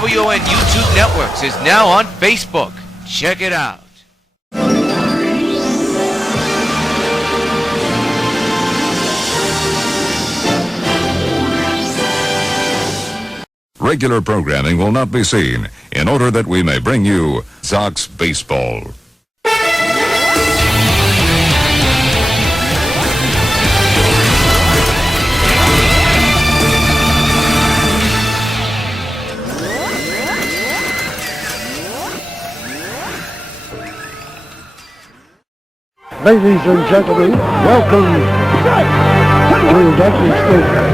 WON YouTube Networks is now on Facebook. Check it out. Regular programming will not be seen in order that we may bring you Sox baseball. Ladies and gentlemen, welcome to the induction station.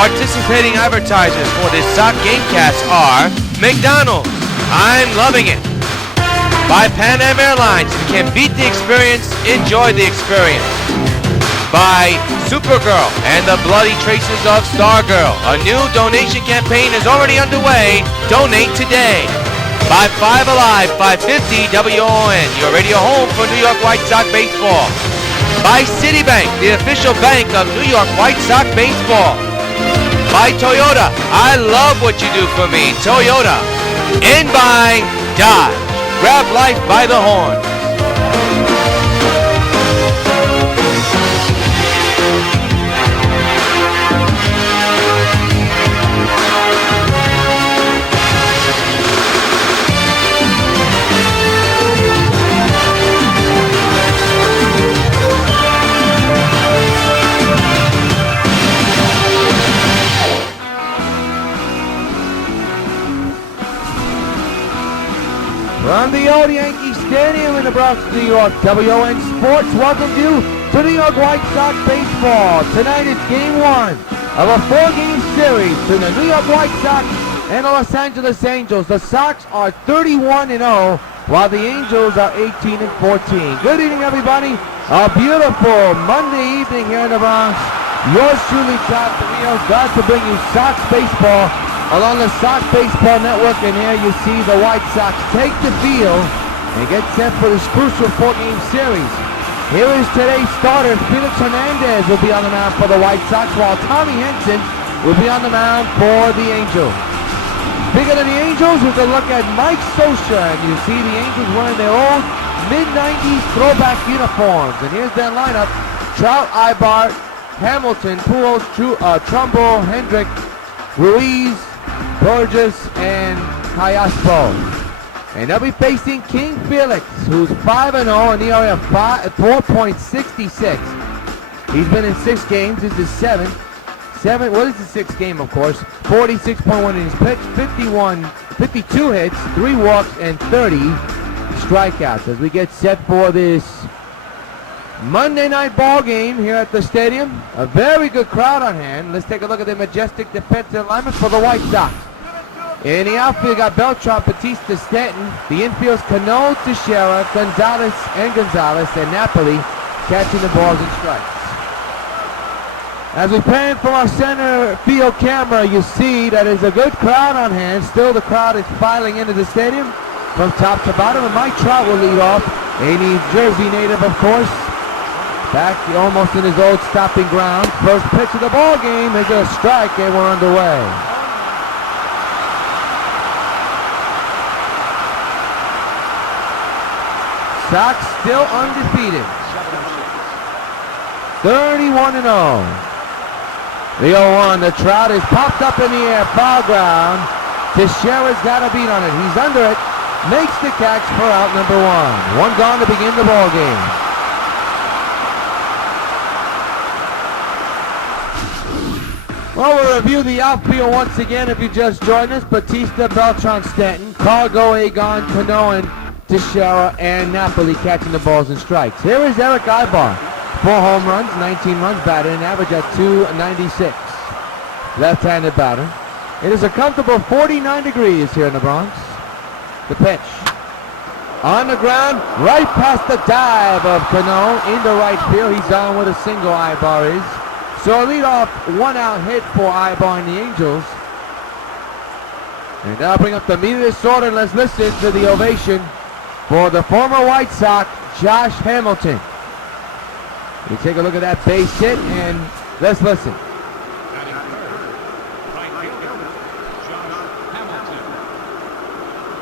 Participating advertisers for this Sox Gamecast are McDonald's, I'm loving it. By Pan Am Airlines, you can beat the experience, enjoy the experience. By Supergirl and the Bloody Traces of Stargirl, a new donation campaign is already underway. Donate today. By 5 Alive, 550 WON, your radio home for New York White Sox baseball. By Citibank, the official bank of New York White Sox baseball. By Toyota, I love what you do for me, Toyota. And by Dodge, grab life by the horn. From the old Yankee Stadium in the Bronx, New York, WON Sports welcomes you to New York White Sox baseball. Tonight is Game 1 of a 4-game series between the New York White Sox and the Los Angeles Angels. The Sox are 31-0, while the Angels are 18-14. Good evening, everybody. A beautiful Monday evening here in the Bronx. Yours truly, TROUT, Rios, glad to bring you Sox baseball along the Sox Baseball Network, and here you see the White Sox take the field and get set for this crucial 4-game series. Here is today's starter. FELIX HERNANDEZ will be on the mound for the White Sox, while Tommy Hanson will be on the mound for the Angels. Speaking of the Angels, we can look at Mike Scioscia, and you see the Angels wearing their old mid-90s throwback uniforms. And here's their lineup: Trout, Ibar, Hamilton, Pujols, TRUMBO, Hendrick, Ruiz, Burgess, and Callaspo. And they'll be facing King Felix, who's 5-0 and ERA of 4.66. He's been in 6 games. This is seventh. What is the 6th game, of course? 46.1 innings pitched, 52 hits, 3 walks, and 30 strikeouts. As we get set for this Monday night ball game here at the stadium. A very good crowd on hand. Let's take a look at the majestic defensive alignment for the White Sox. In the outfield, got BELTRAN, Batista, Stanton. The infield's Cano, Teixeira, Gonzalez, and Napoli catching the balls and strikes. As we pan from our center field camera, you see that there's a good crowd on hand. Still, the crowd is filing into the stadium from top to bottom, and Mike Trout will lead off. A New Jersey native, of course. Back almost in his old stopping ground. First pitch of the ball game is a strike, and we're underway. Sox still undefeated. 31-0. The 0-1, the Trout is popped up in the air, foul ground. Teixeira's got a beat on it. He's under it. Makes the catch for out number 1. 1 gone to begin the ball game. Well, we'll review the outfield once again if you just joined us. Batista, BELTRAN, Stanton, Cargo, Egon, Cano, and Teixeira, and Napoli catching the balls and strikes. Here is Eric Ibar. 4 home runs, 19 runs batted, an average at .296. left-handed batter. It is a comfortable 49 degrees here in the Bronx. The pitch. On the ground, right past the dive of Cano into right field. He's on with a single, Ibar is. So a leadoff one-out hit for Ibar and the Angels. And now bring up the meat of this order, and let's listen to the ovation for the former White Sox, Josh Hamilton. We take a look at that base hit, and let's listen.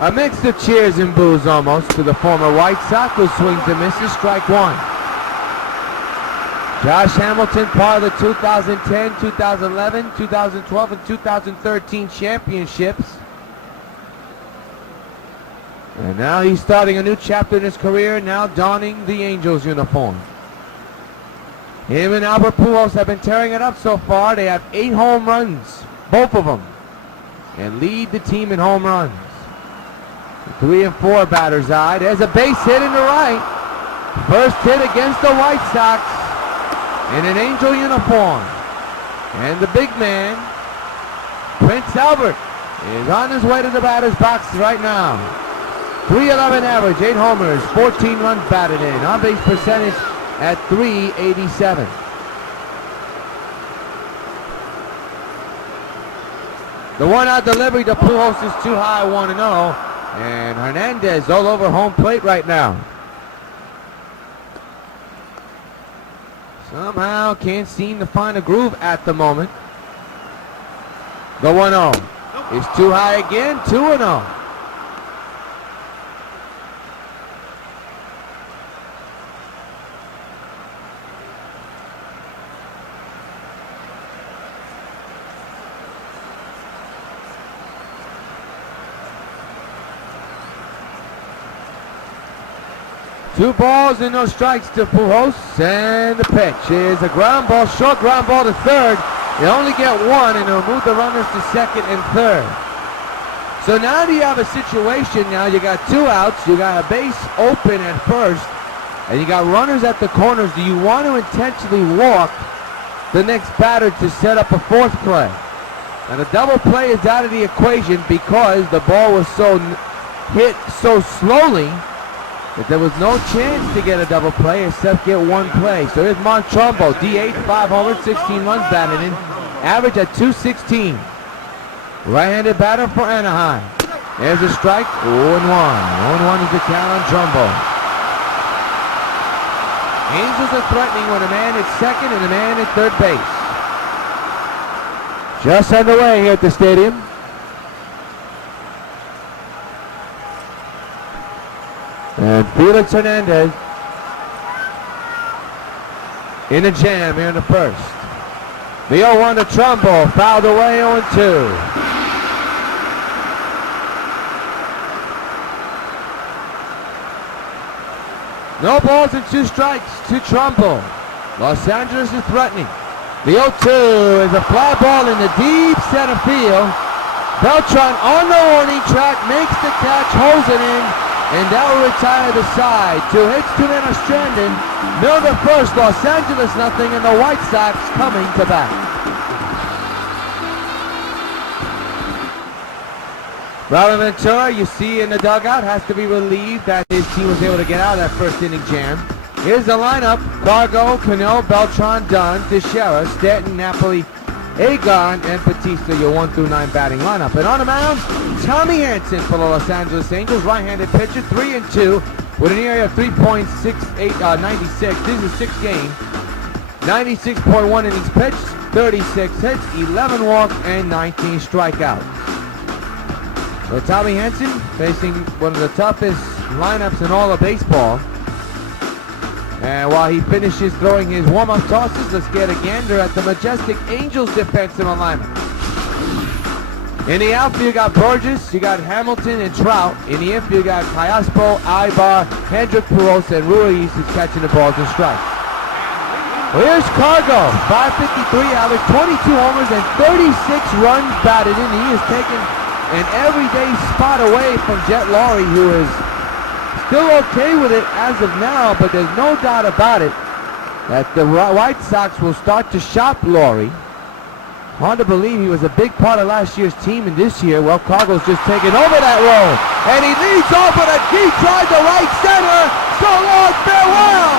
A mix of cheers and boos almost to the former White Sox, who swings and misses, strike one. Josh Hamilton, part of the 2010, 2011, 2012, and 2013 championships. And now he's starting a new chapter in his career, now donning the Angels uniform. Him and Albert Pujols have been tearing it up so far. They have 8 home runs, both of them, and lead the team in home runs. 3 and 4 batters eye. There's a base hit in the right. First hit against the White Sox in an Angel uniform. And the big man, Prince Albert, is on his way to the batter's box right now. .311 average, 8 homers, 14 runs batted in. On-base percentage at .387. The one-out delivery to Pujols is too high, 1-0. And Hernandez all over home plate right now. Somehow can't seem to find a groove at the moment. The 1-0 is too high again, 2-0. Two balls and no strikes to Pujols, and the pitch is a ground ball, short ground ball to third. You only get one, and it'll move the runners to second and third. So now you have a situation now, you got 2 outs, you got a base open at first, and you got runners at the corners. Do you want to intentionally walk the next batter to set up a fourth play? And a double play is out of the equation because the ball was hit so slowly that there was no chance to get a double play except get one play. So here's TRUMBO, DH, 5 homers, 16 runs batted in, average at .216. Right-handed batter for Anaheim. There's a strike, 0-1. 0-1 is the count on TRUMBO. Angels are threatening with a man at second and a man at third base. Just underway here at the stadium. And FELIX Hernandez in a jam here in the first. The 0-1 to TRUMBO, fouled away, 0-2. No balls and 2 strikes to TRUMBO. Los Angeles is threatening. The 0-2 is a fly ball in the deep center field. BELTRAN on the warning track, makes the catch, holds it in, and that will retire the side. 2 hits, 2 men are stranded. Milner first, Los Angeles nothing, and the White Sox coming to bat. Robin Ventura, you see in the dugout, has to be relieved that his team was able to get out of that first inning jam. Here's the lineup: Cargo, Cano, BELTRAN, Dunn, Teixeira, Stanton, Napoli, Agon, and Batista, your 1 through 9 batting lineup. And on the mound, Tommy Hanson for the Los Angeles Angels, right-handed pitcher, 3-2, with an ERA of 3.96. This is 6 game, 96.1 innings pitched, 36 hits, 11 walks, and 19 strikeouts. So Tommy Hanson facing one of the toughest lineups in all of baseball. And while he finishes throwing his warm-up tosses, let's get a gander at the majestic Angels defensive alignment. In the outfield, you got Burgess, you got Hamilton and Trout. In the infield, you got Callaspo, Ibar, Kendrick, Pujols, and Rios is catching the balls and strikes. Well, here's Cargo, 553 average, 22 homers, and 36 runs batted in. He has taken an everyday spot away from Jet Lowry, who is still okay with it as of now, but there's no doubt about it that the White Sox will start to shop Lowry. Hard to believe he was a big part of last year's team, and this year, well, Cargo's just taken over that role. And he leads off with a deep drive to right center. So long, farewell!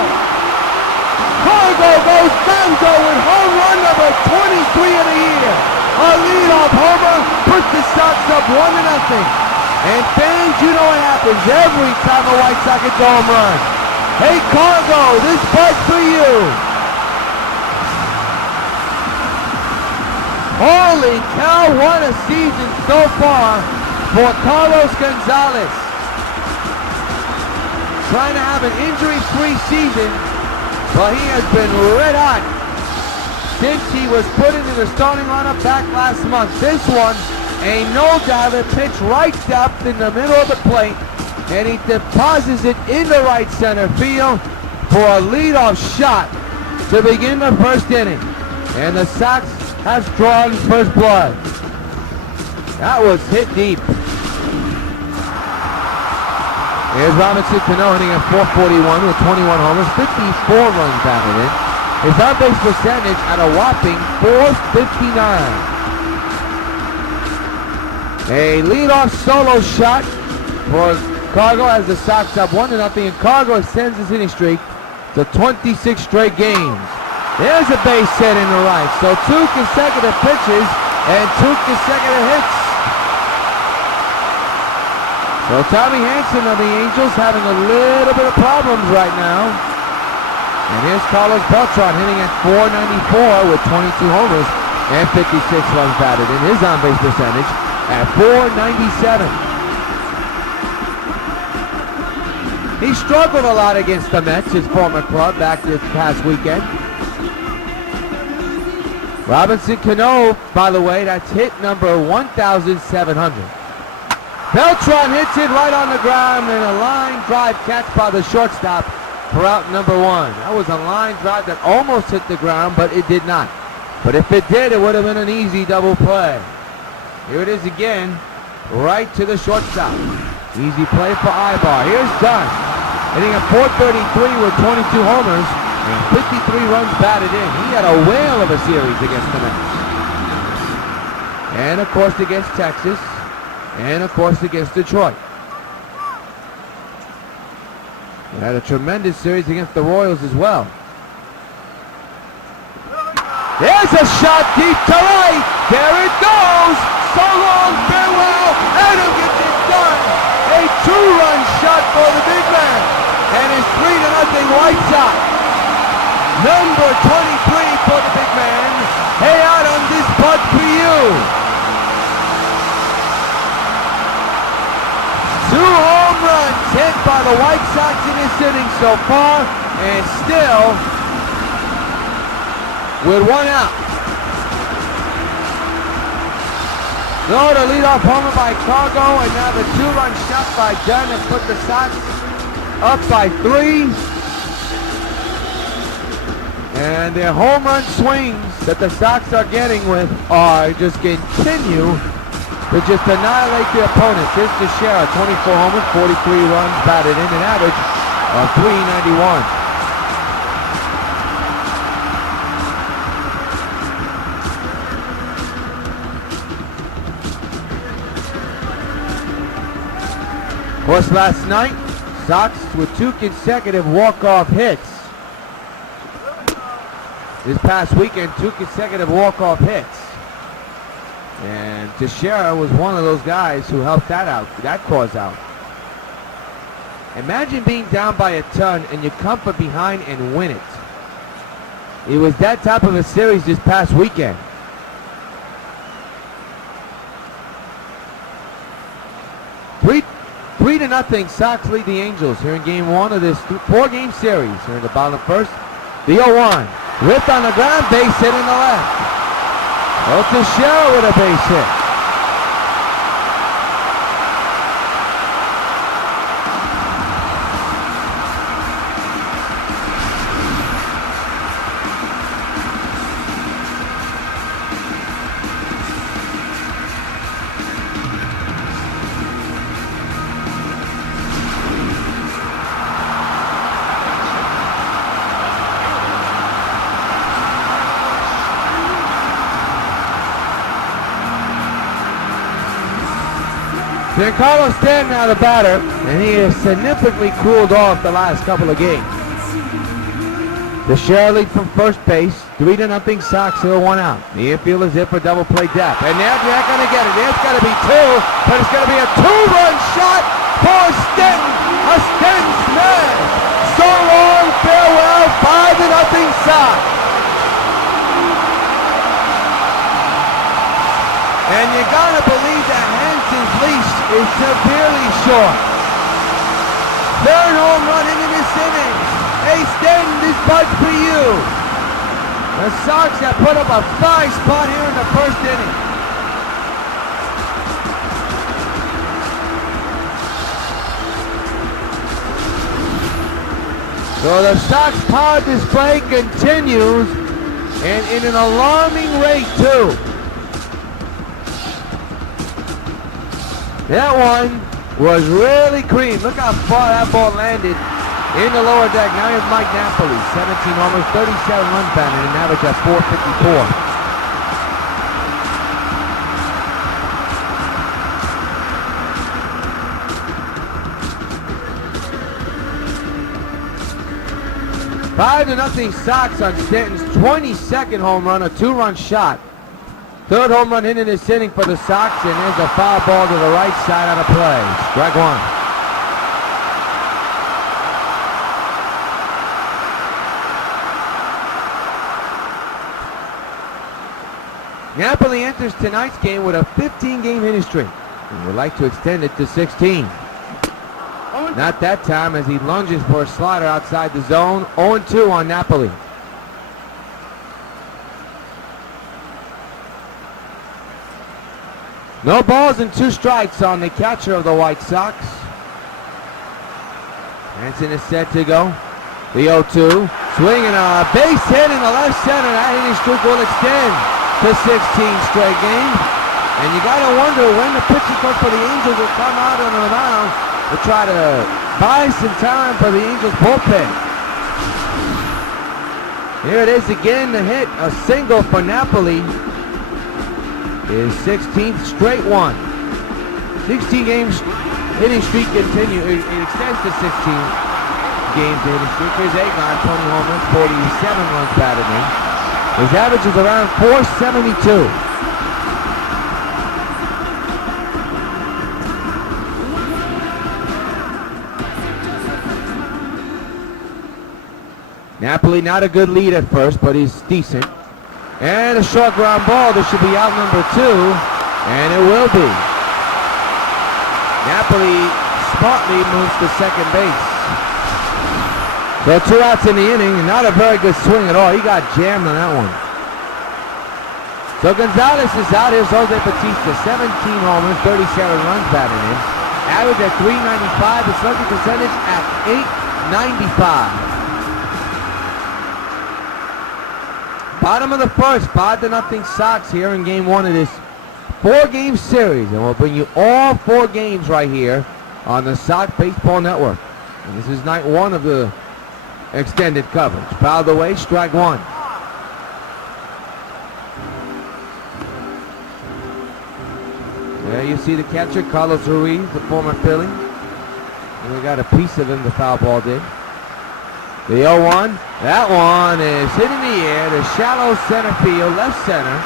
Cargo goes Mango with home run number 23 of the year. A leadoff homer puts the Sox up 1-0. And fans, you know what happens every time a White Sox hits a home run. Hey, Cargo, this part's for you. Holy cow, what a season so far for Carlos Gonzalez. Trying to have an injury-free season, but he has been red hot since he was put into the starting lineup back last month. This one, a no-doubter pitch right depth in the middle of the plate, and he deposits it into right center field for a leadoff shot to begin the first inning. And the Sox has drawn first blood. That was hit deep. Here's Robinson Cano hitting at .441 with 21 homers, 54 runs batted in. His on-base percentage at a whopping .459. A leadoff solo shot for Cargo as the Sox up 1-0, and Cargo extends his hitting streak to 26 straight games. There's a base hit in the right. So 2 consecutive pitches and 2 consecutive hits. So Tommy Hanson of the Angels having a little bit of problems right now. And here's Carlos Beltran hitting at .494 with 22 homers and 56 runs batted in. His on-base percentage at .497. He struggled a lot against the Mets, his former club, back this past weekend. Robinson Cano, by the way, that's hit number 1,700. Beltran hits it right on the ground, and a line drive catch by the shortstop for out number 1. That was a line drive that almost hit the ground, but it did not. But if it did, it would have been an easy double play. Here it is again, right to the shortstop. Easy play for Ibar. Here's Dunn, hitting a .433 with 22 homers. 53 runs batted in. He had a whale of a series against the Mets. And of course against Texas. And of course against Detroit. He had a tremendous series against the Royals as well. There's a shot deep to right. There it goes. So long, farewell. Adam gets it done. A 2-run shot for the big man. And it's 3-0 White Sox. Number 23 for the big man. Hey, Adam, this putt for you. 2 home runs hit by the White Sox in this inning so far, and still with 1 out. So the leadoff homer by Cargo, and now the 2-run shot by Dunn has put the Sox up by 3. And their home run swings that the Sox are getting with are just continue to just annihilate the opponents. Here's Teixeira, 24 homers, 43 runs batted in, an average of .391. Of course, last night, Sox with 2 consecutive walk-off hits. This past weekend, 2 consecutive walk-off hits. And Teixeira was one of those guys who helped that cause out. Imagine being down by a ton and you come from behind and win it. It was that type of a series this past weekend. Three to nothing, Sox lead the Angels here in game 1 of this 4-game series. Here in the bottom of the first, the 0-1. Ripped on the ground, base hit in the left. Teixeira with a base hit. Giancarlo Stanton now the batter, and he has significantly cooled off the last couple of games. The share lead from first base, 3-0 Sox, 0-1 out. The infield is in for double play depth, and now they're not going to get it. There's got to be two, but it's going to be a two-run shot for Stanton. A Stanton smash. So long, farewell, 5-0 Sox. And you got to believe that Hanson's leash is severely short. Third home run into this inning. Hey, Stanton, this bud's for you. The Sox have put up a fine spot here in the first inning. So the Sox power display continues, and in an alarming rate, too. That one was really cream. Look how far that ball landed in the lower deck. Now here's Mike Napoli, 17 homers, 37 runs batted, an average of 454. Five to nothing Sox on Stanton's 22nd home run, a two-run shot. Third home run hit in this inning for the Sox, and there's a foul ball to the right side on a play. Strike one. Napoli enters tonight's game with a 15-game hitting streak and would like to extend it to 16. Not that time as he lunges for a slider outside the zone. 0-2 on Napoli. No balls and 2 strikes on the catcher of the White Sox. Hanson is set to go. The 0-2. Swinging a base hit in the left center. That hitting streak will extend to 16 straight games. And you got to wonder when the pitching coach for the Angels will come out on the mound to try to buy some time for the Angels bullpen. Here it is again, the hit. A single for Napoli. His 16th straight one. 16 games hitting streak continue. It extends to 16 games hitting streak. Here's Agon, 20 home runs, 47 runs batted in. His average is around 472. Napoli not a good lead at first, but he's decent. And a short ground ball. This should be out number 2, and it will be. Napoli smartly moves to second base. So 2 outs in the inning, and not a very good swing at all. He got jammed on that one. So Gonzalez is out. Here's Jose Bautista, 17 homers, 37 runs batted in. Average at 395, the slugging percentage at 895. Bottom of the first, 5-0 Sox here in game 1 of this 4-game series. And we'll bring you all 4 games right here on the Sox Baseball Network. And this is night 1 of the extended coverage. Fouled away, strike 1. There you see the catcher, Carlos Ruiz, the former Philly. And we got a piece of him, the foul ball did. The 0-1, that one is hit in the air, the shallow center field, left center.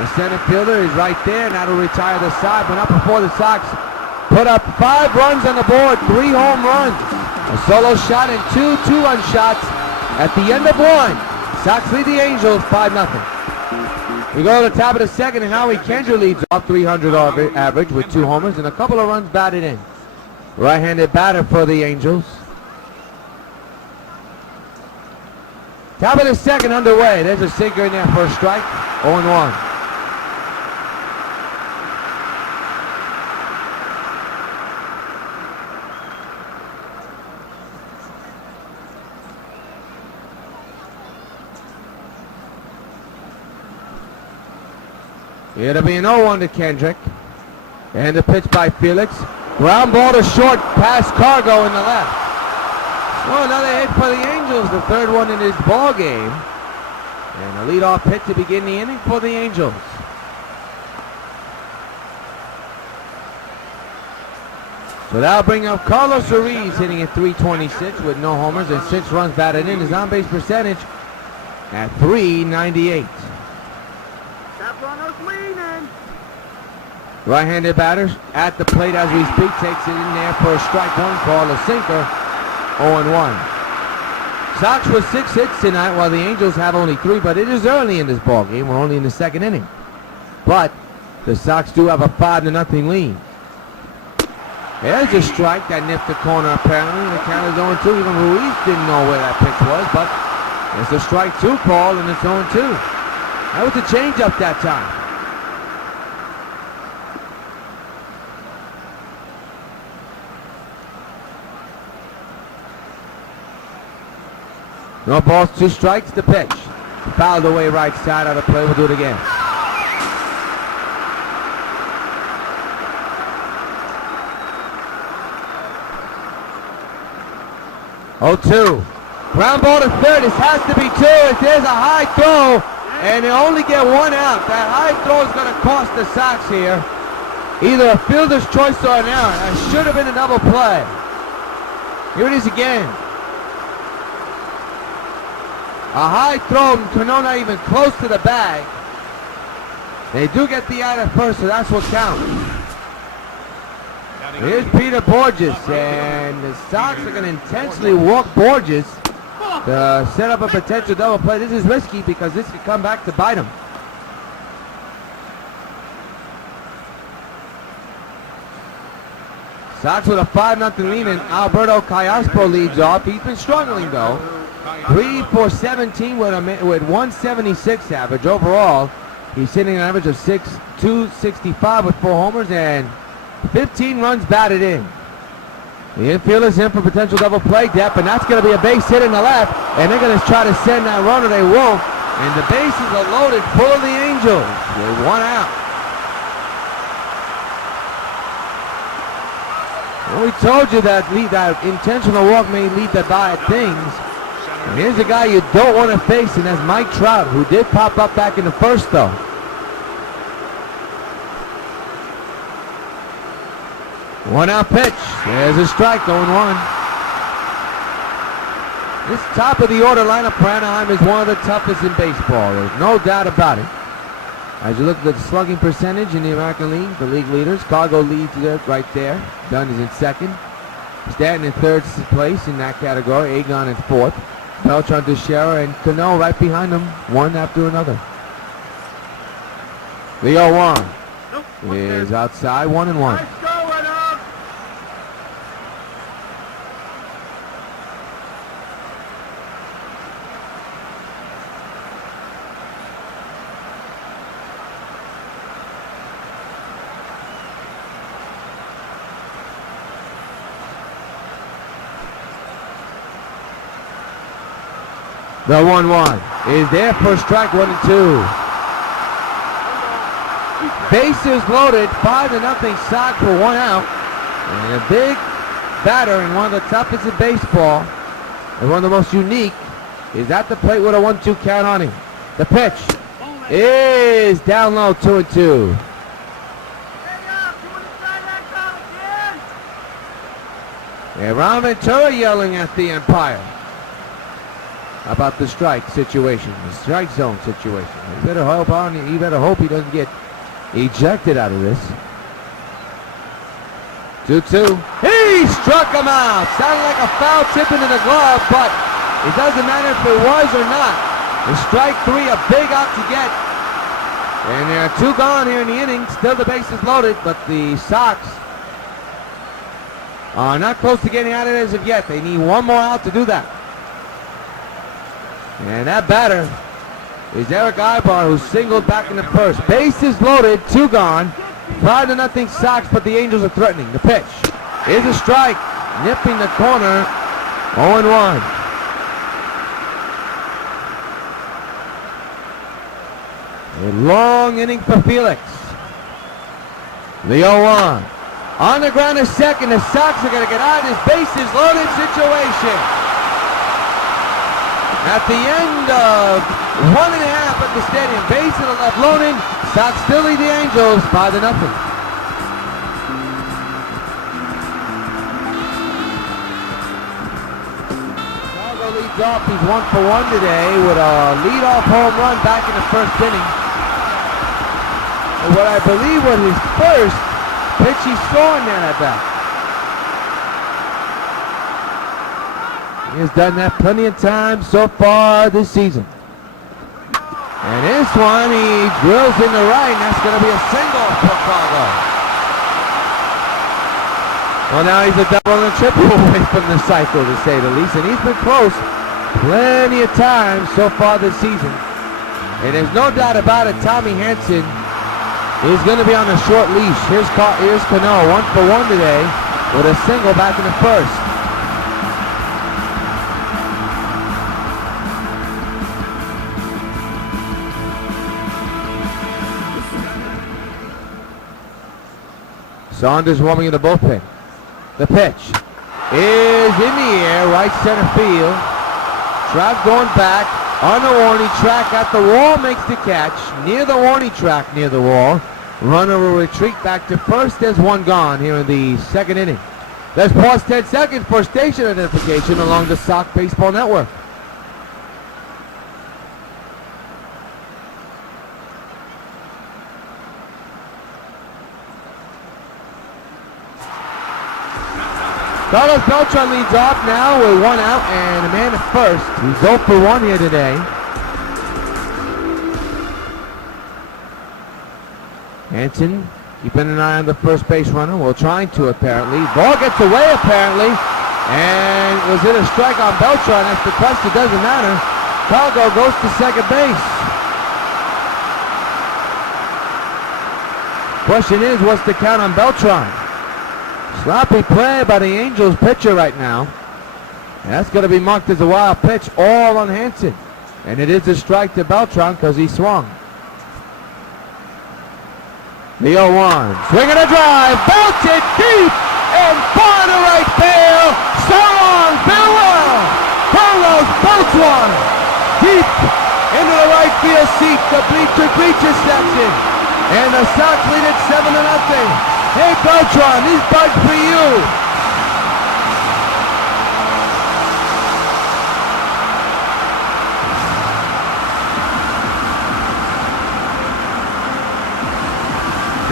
The center fielder is right there, and that'll retire the side, but not before the Sox put up 5 runs on the board, 3 home runs. A solo shot and 2 two-run shots at the end of 1. Sox lead the Angels 5-0. We go to the top of the second, and Howie Kendrick leads off 300 average with 2 homers and a couple of runs batted in. Right-handed batter for the Angels. Top of the second underway. There's a sinker in there for a strike. 0-1. It'll be an 0-1 to Kendrick. And the pitch by Felix. Ground ball to short, past Cargo in the left. So another hit for the Angels, the 3rd one in this ball game. And a leadoff hit to begin the inning for the Angels. So that'll bring up Carlos Ruiz hitting at 326 with no homers and 6 runs batted in. His on-base percentage at .398. Right-handed batter at the plate as we speak, takes it in there for a strike one call, a sinker, 0-1. Sox with 6 hits tonight while the Angels have only 3, but it is early in this ball game. We're only in the second inning. But the Sox do have a 5-0 lead. There's a strike that nipped the corner apparently. The count is 0-2. Even Ruiz didn't know where that pitch was, but it's a strike 2 call and it's 0-2. That was a changeup that time. No balls, 2 strikes, the pitch. Fouled away right side of the play. We'll do it again. 0-2. Ground ball to third. This has to be 2. If there's a high throw, and they only get 1 out. That high throw is going to cost the Sox here. Either a fielder's choice or an error. That should have been a double play. Here it is again. A high throw, Cano not even close to the bag. They do get the out at first, so that's what counts. Here's Peter Borges, and the Sox are going to intensely walk Borges to set up a potential double play. This is risky because this could come back to bite him. Sox with a 5-0 lead, and Alberto Callaspo leads off. He's been struggling though. 3 for 17 with 176 average overall. He's hitting an average of 265 with 4 homers and 15 runs batted in. The infield is in for potential double play depth, and that's going to be a base hit in the left, and they're going to try to send that runner. They won't, and the bases are loaded full of the Angels with 1 out. Well, we told you that intentional walk may lead to bad things. And here's a guy you don't want to face, and that's Mike Trout, who did pop up back in the first, though. One out pitch. There's a strike, 0-1. This top of the order lineup for Anaheim is one of the toughest in baseball. There's no doubt about it. As you look at the slugging percentage in the American League, the league leaders, Cargo leads it right there. Dunn is in second. Stanton in third place in that category. Agon in fourth. Beltran, Teixeira, and Cano right behind them, one after another. The 0-1 is outside, 1-1. The 1-1 is there for strike 1 and 2. Bases loaded, 5-0 Sox for 1 out. And a big batter and one of the toughest in baseball, and one of the most unique, is at the plate with a 1-2 count on him. The pitch is down low, 2-2. And Ron Ventura yelling at the umpire about the strike situation, the strike zone situation. You better hope he doesn't get ejected out of this. 2-2. He struck him out. Sounded like a foul tip into the glove, but it doesn't matter if it was or not. The strike 3, a big out to get. And there are 2 gone here in the inning. Still the bases loaded, but the Sox are not close to getting out of it as of yet. They need 1 more out to do that. And that batter is Eric Ibar, who singled back in the first. Bases loaded, 2 gone. 5-0 Sox, but the Angels are threatening. The pitch is a strike, nipping the corner, 0-1. A long inning for Felix. The 0-1. On the ground is second. The Sox are going to get out of this bases loaded situation. At the end of 1.5 at the stadium, base to the left loaded. Sox still lead the Angels 5-0. leads off. He's 1 for 1 today with a leadoff home run back in the first inning. And what I believe was his first pitch he saw in that at bat. He has done that plenty of times so far this season. And this one, he drills in the right, and that's going to be a single for Fargo. Well, now he's a double and a triple away from the cycle, to say the least. And he's been close plenty of times so far this season. And there's no doubt about it, Tommy Hanson is going to be on a short leash. Here's Cano, 1 for 1 today with a single back in the first. Saunders warming in the bullpen. The pitch is in the air, right center field. Trout going back on the warning track at the wall, makes the catch. Near the warning track, near the wall. Runner will retreat back to first. There's one gone here in the second inning. Let's pause 10 seconds for station identification along the Sox Baseball Network. Carlos Beltran leads off now with 1 out and a man at first. He's 0 for 1 here today. Hanson keeping an eye on the first base runner. Well, trying to apparently. Ball gets away apparently. And was it a strike on Beltran? That's the question. It doesn't matter. Cargo goes to second base. Question is, what's the count on Beltran? Sloppy play by the Angels pitcher right now. And that's going to be marked as a wild pitch, all on Hanson. And it is a strike to Beltran because he swung. The 0-1. Swinging a drive. Belted deep and far to right field. So long. Farewell. Carlos Beltran. Deep into the right field seat. The bleacher section. And the Sox lead it 7-0. Hey Beltran, these bugs for you.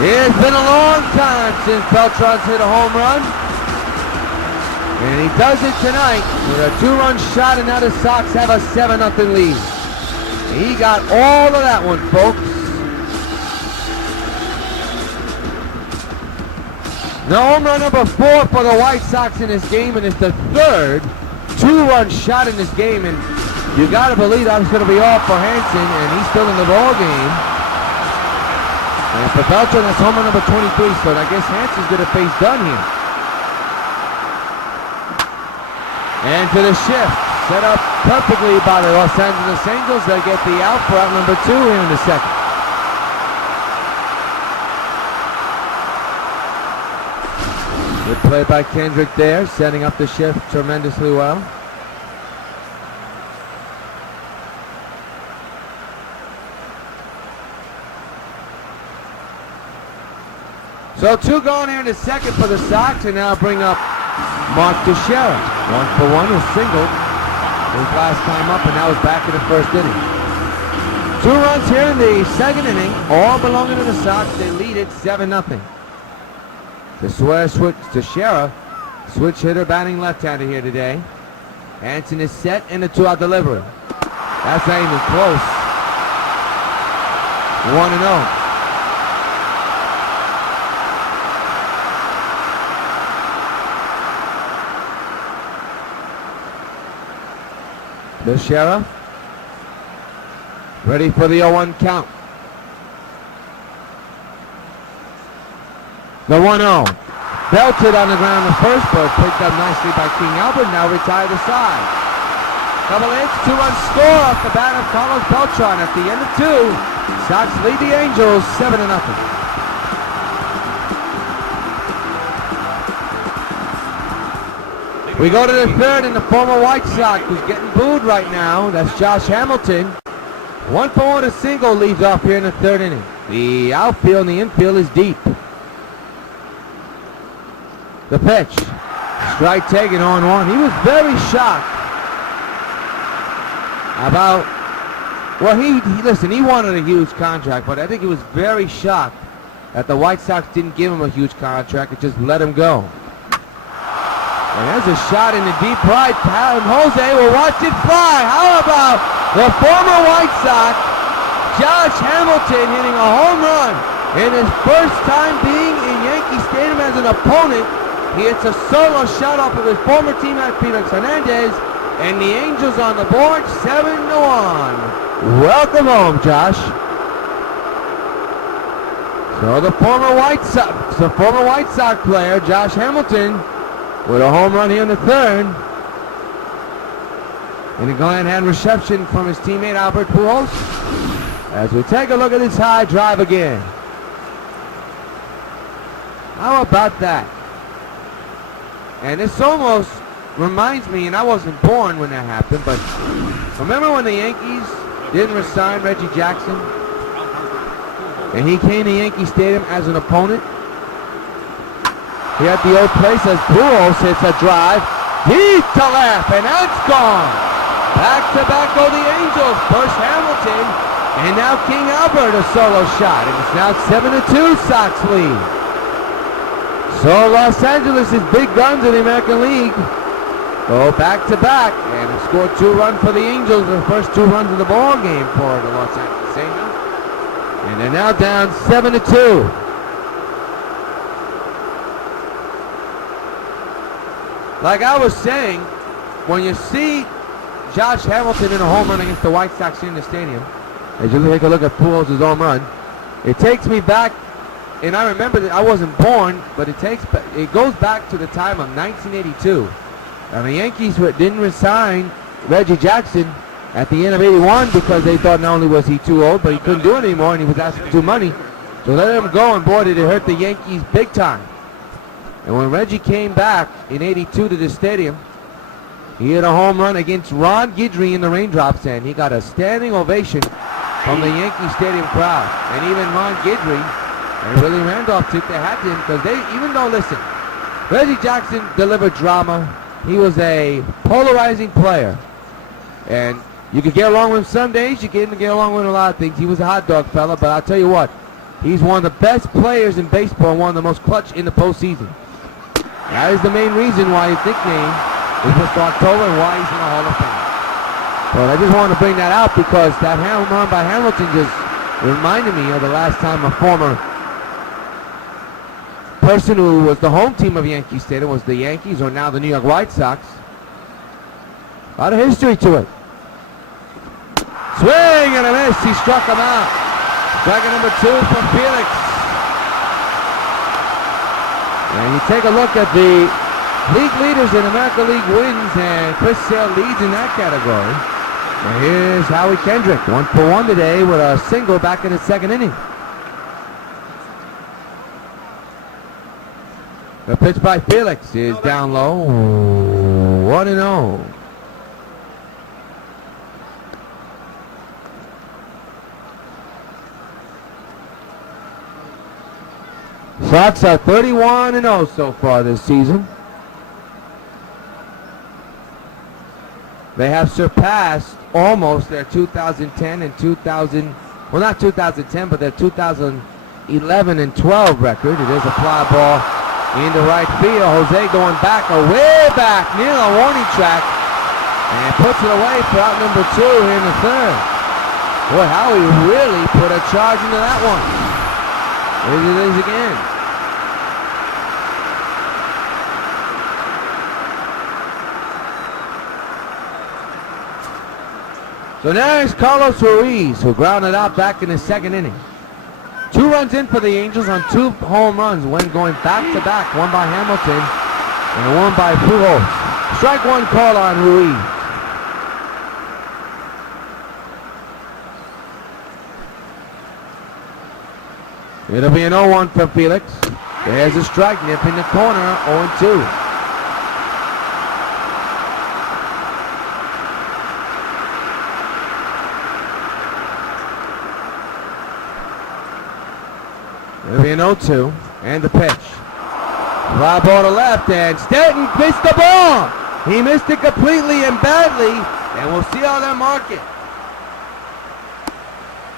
It's been a long time since Beltran's hit a home run. And he does it tonight with a 2-run shot, and now the Sox have a 7-0 lead. He got all of that one, folks. Now home run number 4 for the White Sox in this game, and it's the third 2-run shot in this game. And you got to believe that was going to be off for Hanson, and he's still in the ball game. And for Beltran, that's home run number 23, so I guess Hanson's going to face Dunn here. And to the shift, set up perfectly by the Los Angeles Angels. They get the out for out number 2 here in the second. Good play by Kendrick there, setting up the shift tremendously well. So 2 gone here in the second for the Sox, and now bring up Mark Teixeira. 1 for 1, was singled his last time up, and now he's back in the first inning. 2 runs here in the second inning, all belonging to the Sox. They lead it 7-0. Teixeira, switch hitter, batting left-hander here today. Hanson is set in the 2-out delivery. That's not even close. 1-0. Teixeira, ready for the 0-1 count. The 1-0. Belted on the ground the first, but picked up nicely by King Albert. Now retired aside. Double hits, 2-run score off the bat of Carlos Beltran at the end of 2. Sox lead the Angels 7-0. We go to the third, and the former White Sox who's getting booed right now. That's Josh Hamilton. 1 for 1, a single leads off here in the third inning. The outfield and the infield is deep. The pitch. Strike taken on 1. He was very shocked about, well, listen, he wanted a huge contract, but I think he was very shocked that the White Sox didn't give him a huge contract and just let him go. And there's a shot in the deep right. And Jose will watch it fly. How about the former White Sox, Josh Hamilton, hitting a home run in his first time being in Yankee Stadium as an opponent. He hits a solo shot off of his former teammate FELIX Hernandez, and the Angels on the board, 7-1. Welcome home, Josh. So the former White Sox player, Josh Hamilton, with a home run here in the third. And a go-ahead reception from his teammate Albert Pujols. As we take a look at this high drive again. How about that? And this almost reminds me, and I wasn't born when that happened, but remember when the Yankees didn't resign Reggie Jackson? And he came to Yankee Stadium as an opponent? Here at the old place as Pujols hits a drive deep to left, and that's gone. Back to back go the Angels. First Hamilton, and now King Albert a solo shot, and it's now 7-2 Sox lead. So Los Angeles' big guns in the American League go back to back and have scored 2 runs for the Angels, the first 2 runs of the ball game for the Los Angeles Angels, and they're now down 7-2. Like I was saying, when you see Josh Hamilton in a home run against the White Sox in the stadium, as you take a look at Pujols' home run, it takes me back, and I remember that I wasn't born, but it goes back to the time of 1982. And the Yankees didn't resign Reggie Jackson at the end of '81 because they thought not only was he too old, but he couldn't do it anymore, and he was asking too money. So let him go, and boy, did it hurt the Yankees big time. And when Reggie came back in '82 to the stadium, he hit a home run against Ron Guidry in the raindrops, and he got a standing ovation from the Yankee Stadium crowd. And even Ron Guidry and Willie Randolph took their hat to him because even though, listen, Reggie Jackson delivered drama. He was a polarizing player. And you could get along with him some days, you couldn't get along with him a lot of things. He was a hot dog fella, but I'll tell you what, he's one of the best players in baseball, one of the most clutch in the postseason. That is the main reason why his nickname is Mr. October and why he's in the Hall of Fame. But I just want to bring that out because that home run by Hamilton just reminded me of the last time a former person who was the home team of Yankee Stadium was the Yankees, or now the New York White Sox. A lot of history to it. Swing and a miss. He struck him out. Strike number 2 for FELIX. And you take a look at the league leaders in American League wins, and Chris Sale leads in that category. And here's Howie Kendrick, 1 for 1 today with a single back in the second inning. The pitch by FELIX is down low. 1-0. Sox are 31-0 so far this season. They have surpassed almost their 2010 and 2000, well not 2010, but their 2011 and 12 record. It is a fly ball into right field. Jose going back, way back near the warning track, and puts it away for out number 2 here in the third. Boy, Howie really put a charge into that one. Here it is again. So now it's Carlos Ruiz, who grounded out back in the second inning. 2 runs in for the Angels on 2 home runs when going back-to-back, one by Hamilton and one by Pujols. Strike 1 call on Ruiz. It'll be an 0-1 for FELIX. There's a strike, nip in the corner, 0-2. It'll be an 0-2, and the pitch. Fly ball to left, and Stanton missed the ball. He missed it completely and badly, And we'll see how they mark it.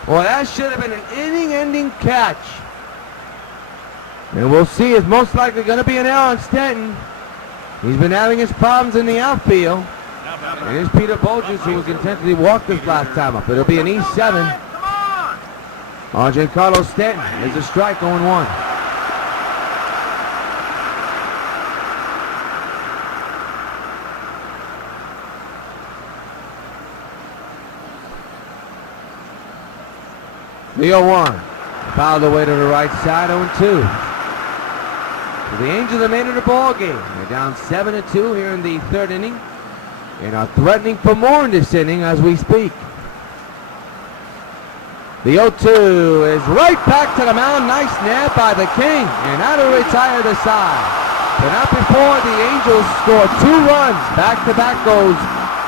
Well, that should have been an inning-ending catch. And we'll see. It's most likely going to be an error on Stanton. He's been having his problems in the outfield. And here's Peter Pujols, who was intentionally walked this last time up. It'll be an E7 on Giancarlo Stanton. There's a strike, 0-1. The 0-1. Fouled away to the right side, 0-2. So the Angels have made it a ball game. They're down 7-2 here in the third inning, and are threatening for more in this inning as we speak. The 0-2 is right back to the mound. Nice nab by the King, and that'll retire the side. But not before the Angels score 2 runs. Back-to-back goes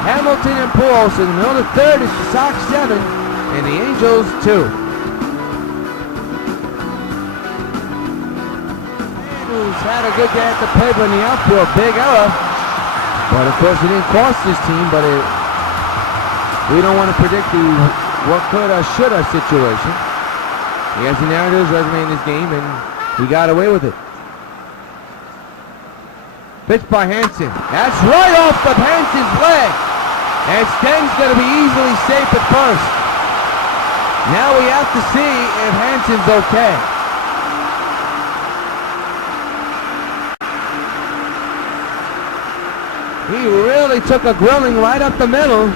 Hamilton and Pujols. In the middle of the third, it's the Sox 7 and the Angels 2. Had a good day at the plate in the outfield, big error, but of course it didn't cost his team. But we don't want to predict the what could or should have situation. He has a narrative resume in this game, and he got away with it. Pitch by Hanson. That's right off of Hanson's leg, and Sten's going to be easily safe at first. Now we have to see if Hanson's okay. He really took a grilling right up the middle.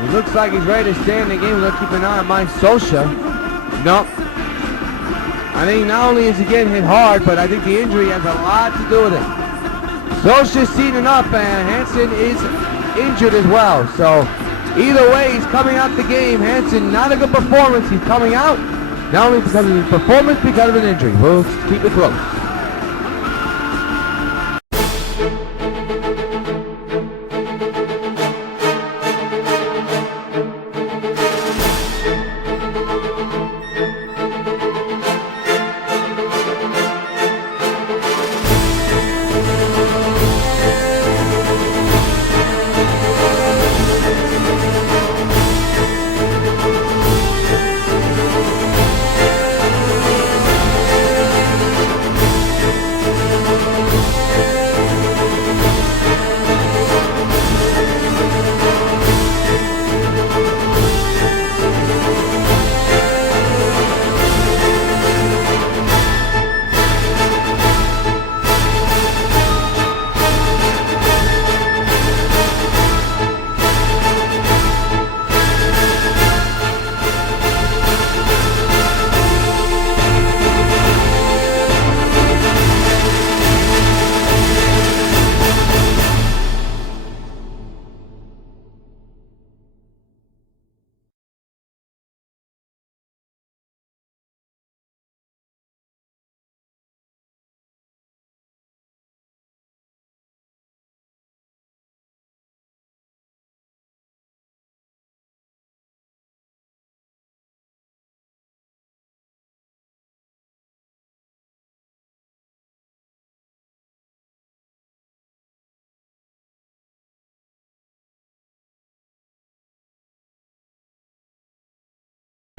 He looks like he's ready to stay in the game. We'll keep an eye on Mike Scioscia. Nope. I think not only is he getting hit hard, but I think the injury has a lot to do with it. Scioscia's seen enough, and Hanson is injured as well. So either way, he's coming out the game. Hanson, not a good performance. He's coming out. Not only because of his performance, because of an injury. We'll keep it close.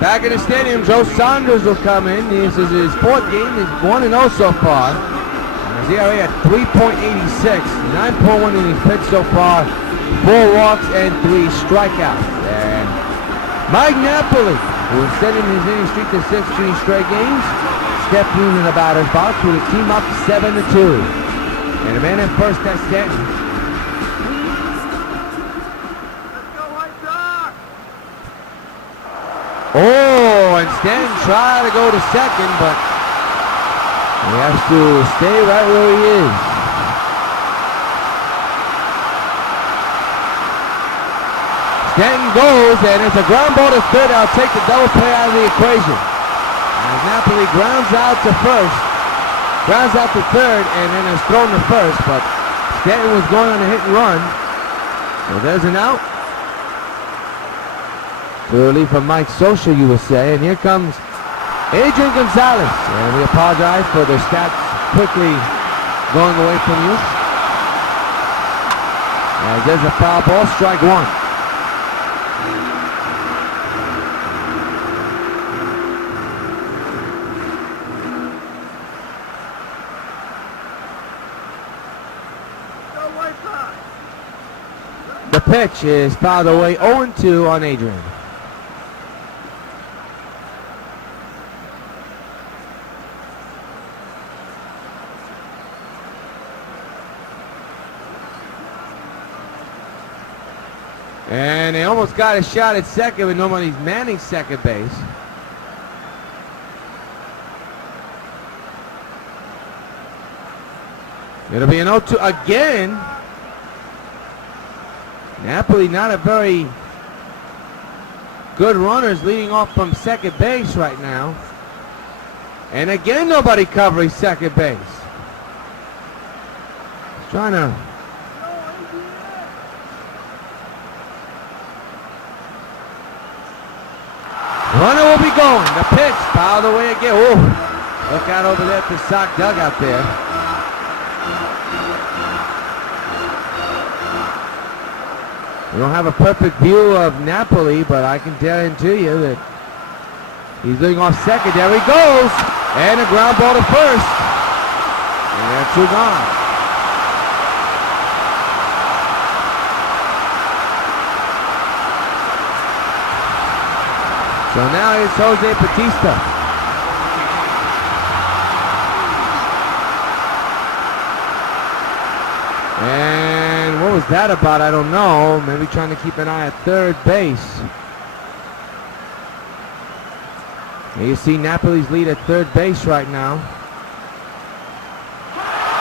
Back in the stadium, Joe Saunders will come in. This is his fourth game. He's 1-0 so far. His ERA at 3.86, 9.1 innings pitched so far, 4 walks and 3 strikeouts. And Mike Napoli, who is sending his inning streak to 16 straight games, stepped in the batter's box with a team up 7-2. And a man at first, that's Stanton. Oh, and Stanton tried to go to second, but he has to stay right where he is. Stanton goes, and it's a ground ball to third. I'll take the double play out of the equation. As Napoli grounds out to first, grounds out to third, and then is thrown to first, but Stanton was going on a hit and run. So there's an out. The relief from Mike Scioscia, you would say, and here comes Adrian Gonzalez. And we apologize for the stats quickly going away from you. As there's a foul ball, strike one. The pitch is fouled away, 0-2 on Adrian. And they almost got a shot at second, but nobody's manning second base. It'll be an 0-2 again. Napoli not a very good runners leading off from second base right now. And again, nobody covering second base. He's trying to... Runner will be going. The pitch fouled away again. Ooh. Look out over there at the Sox dugout there. We don't have a perfect view of Napoli, but I can guarantee you that he's leading off second. There he goes. And a ground ball to first. And there are two gone. So now it's Jose Bautista. And what was that about? I don't know. Maybe trying to keep an eye at third base. Here you see Napoli's lead at third base right now.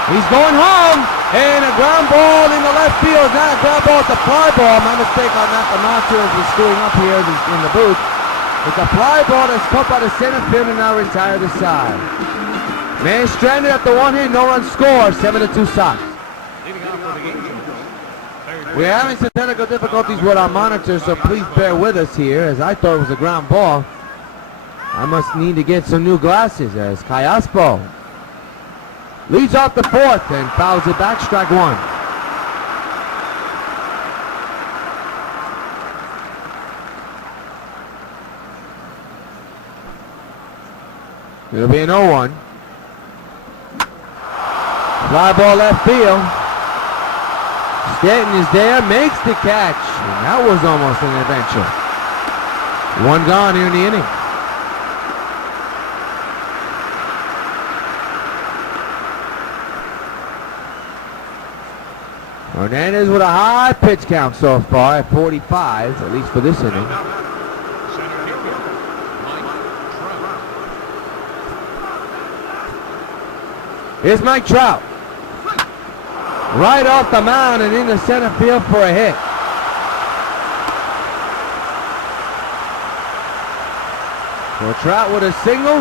He's going home. And a ground ball in the left field. Not a ground ball, it's a fly ball. My mistake on that. The monitor is screwing up here in the booth. It's a fly ball that's caught by the center field and now retired to side. Man stranded at the one hit, no run score, 7-2 Sox. We're having some technical difficulties with our monitor, so please bear with us here, as I thought it was a ground ball. I must need to get some new glasses, as Callaspo leads off the fourth and fouls it back, strike one. It'll be an 0-1. Fly ball left field. Stanton is there, makes the catch. And that was almost an adventure. One gone here in the inning. Hernandez with a high pitch count so far at 45, at least for this inning. Here's Mike Trout. Right off the mound and into center field for a hit. So Trout with a single.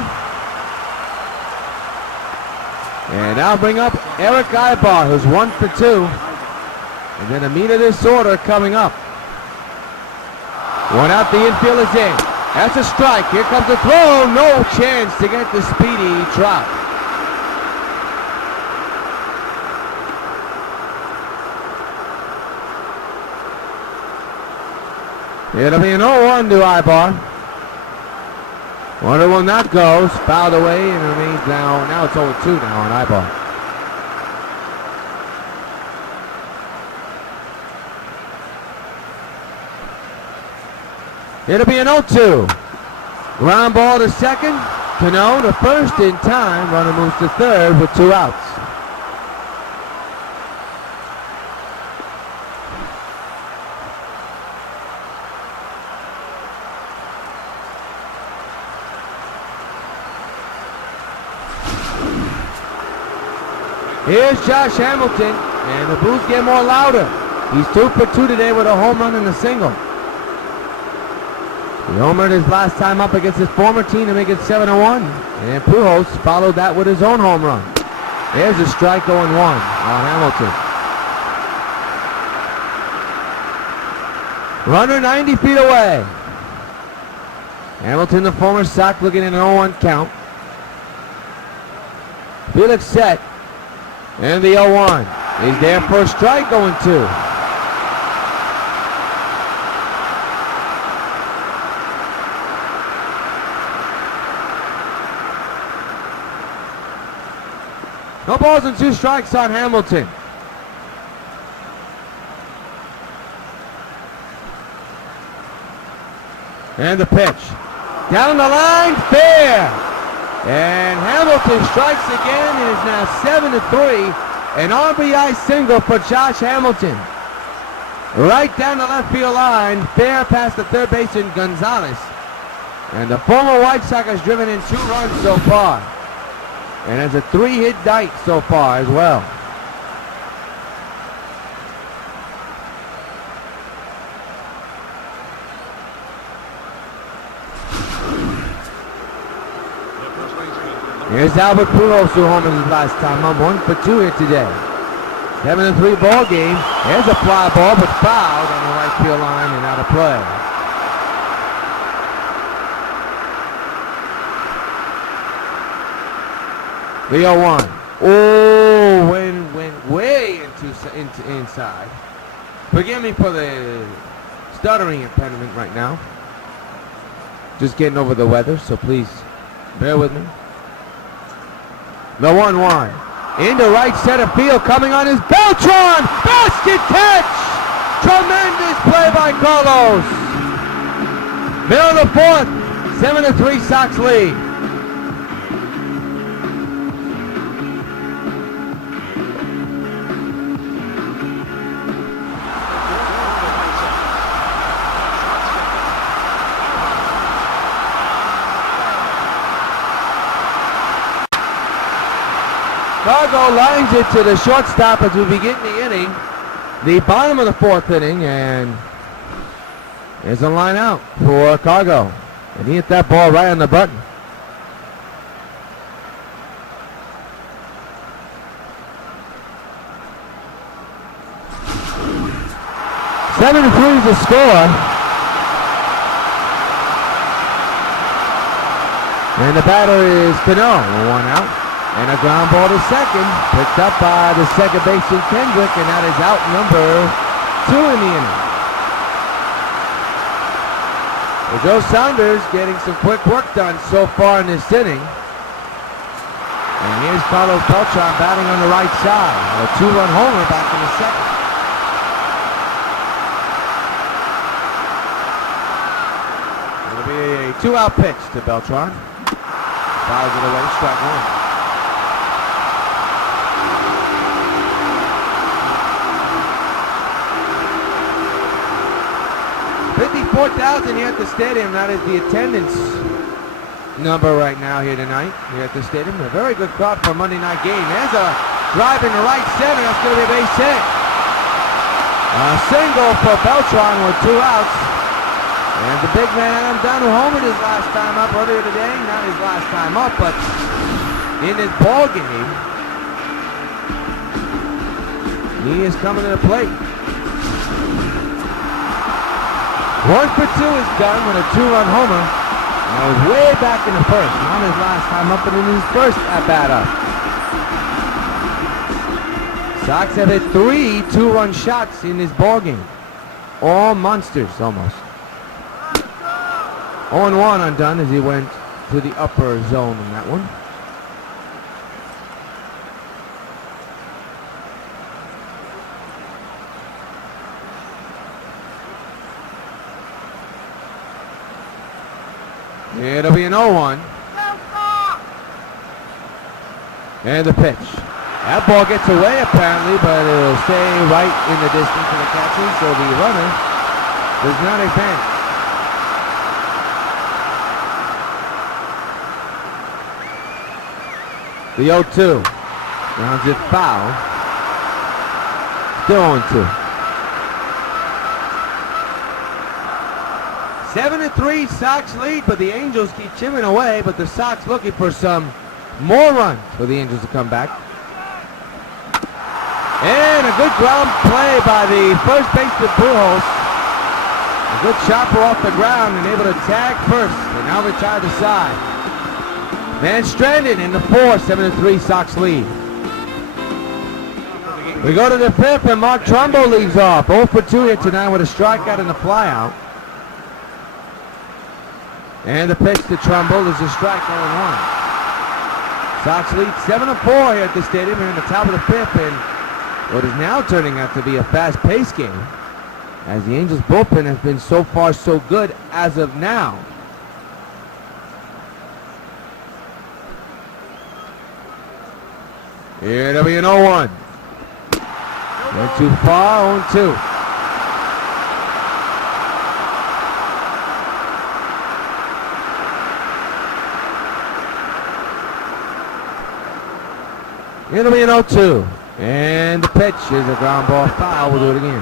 And now bring up Eric Ibar, who's 1 for 2. And then a meet of this order coming up. One out, the infield is in. That's a strike. Here comes the throw. No chance to get the speedy Trout. It'll be an 0-1 to Ibar. Wonder will not go. Fouled away and remains now it's 0-2 now on Ibar. It'll be an 0-2. Ground ball to second. Cano to first in time. Runner moves to third with 2 outs. Here's Josh Hamilton, and the booths get more louder. He's 2 for 2 today with a home run and a single. He homered his last time up against his former team to make it 7-1. And Pujols followed that with his own home run. There's a strike 0-1 on Hamilton. Runner 90 feet away. Hamilton, the former Sox, looking at an 0-1 count. Felix set. And the 0-1. He's there for a strike, going 2. No balls and 2 strikes on Hamilton. And the pitch. Down the line, fair. And Hamilton strikes again. It is now 7-3. An RBI single for Josh Hamilton. Right down the left field line, fair past the third baseman Gonzalez. And the former White Sox has driven in 2 runs so far. And has a 3-hit night so far as well. Here's Albert Pujols, who homered his last time. I'm 1 for 2 here today. 7-3 ball game. There's a fly ball, but fouled on the right field line and out of play. The 0-1. Oh, went way into inside. Forgive me for the stuttering impediment right now. Just getting over the weather, so please bear with me. The 1-1. Into right center field, coming on is BELTRAN! Basket catch! Tremendous play by Carlos. Middle of the 4th, 7-3 Sox lead. Cargo lines it to the shortstop as we begin the inning. The bottom of the 4th inning, and there's a line out for Cargo. And he hit that ball right on the button. Seven to 3 is the score. And the batter is Cano, 1 out. And a ground ball to second, picked up by the second baseman KENDRICK, and that is out number 2 in the inning. Well, Joe Saunders getting some quick work done so far in this inning. And here's Carlos Beltran batting on the right side. A 2-run homer back in the second. It'll be a 2-out pitch to Beltran. Fouls it away, strike 1. 54,000 here at the stadium. That is the attendance number right now here tonight here at the stadium. A very good crowd for a Monday night game. There's a drive in the right center. That's going to be a base hit. A single for Beltran with 2 outs. And the big man Adam Dunn, who homered his last time up earlier today. Not his last time up, but in his ball game, he is coming to the plate. 1 for 2 is done with a 2-run homer. That was way back in the 1st. Not his last time up, but in his first at-bat up. Sox have hit 3 2-run shots in this ballgame. All monsters, almost. 0-1 on Dunn as he went to the upper zone in that one. It'll be an 0-1. And the pitch. That ball gets away apparently, but it'll stay right in the distance of the catcher, so the runner does not advance. The 0-2. Rounds it foul. Still 0-2. 7-3 Sox lead, but the Angels keep chipping away, but the Sox looking for some more runs for the Angels to come back. And a good ground play by the first baseman Pujols. good chopper off the ground and able to tag first and now retire the side. Man stranded in the 4, 7-3 Sox lead. We go to the 5th and Mark Trumbo leads off. 0 for 2 here tonight with a strikeout and a flyout. And the pitch to Trumbo is a strike 0-1. Sox lead 7-4 here at the stadium here in the top of the 5th, and what is now turning out to be a fast-paced game, as the Angels bullpen has been so far so good as of now. Here to be an 0-1. Went too far, 0-2. It'll be an 0-2. And the pitch is a ground ball foul. We'll do it again.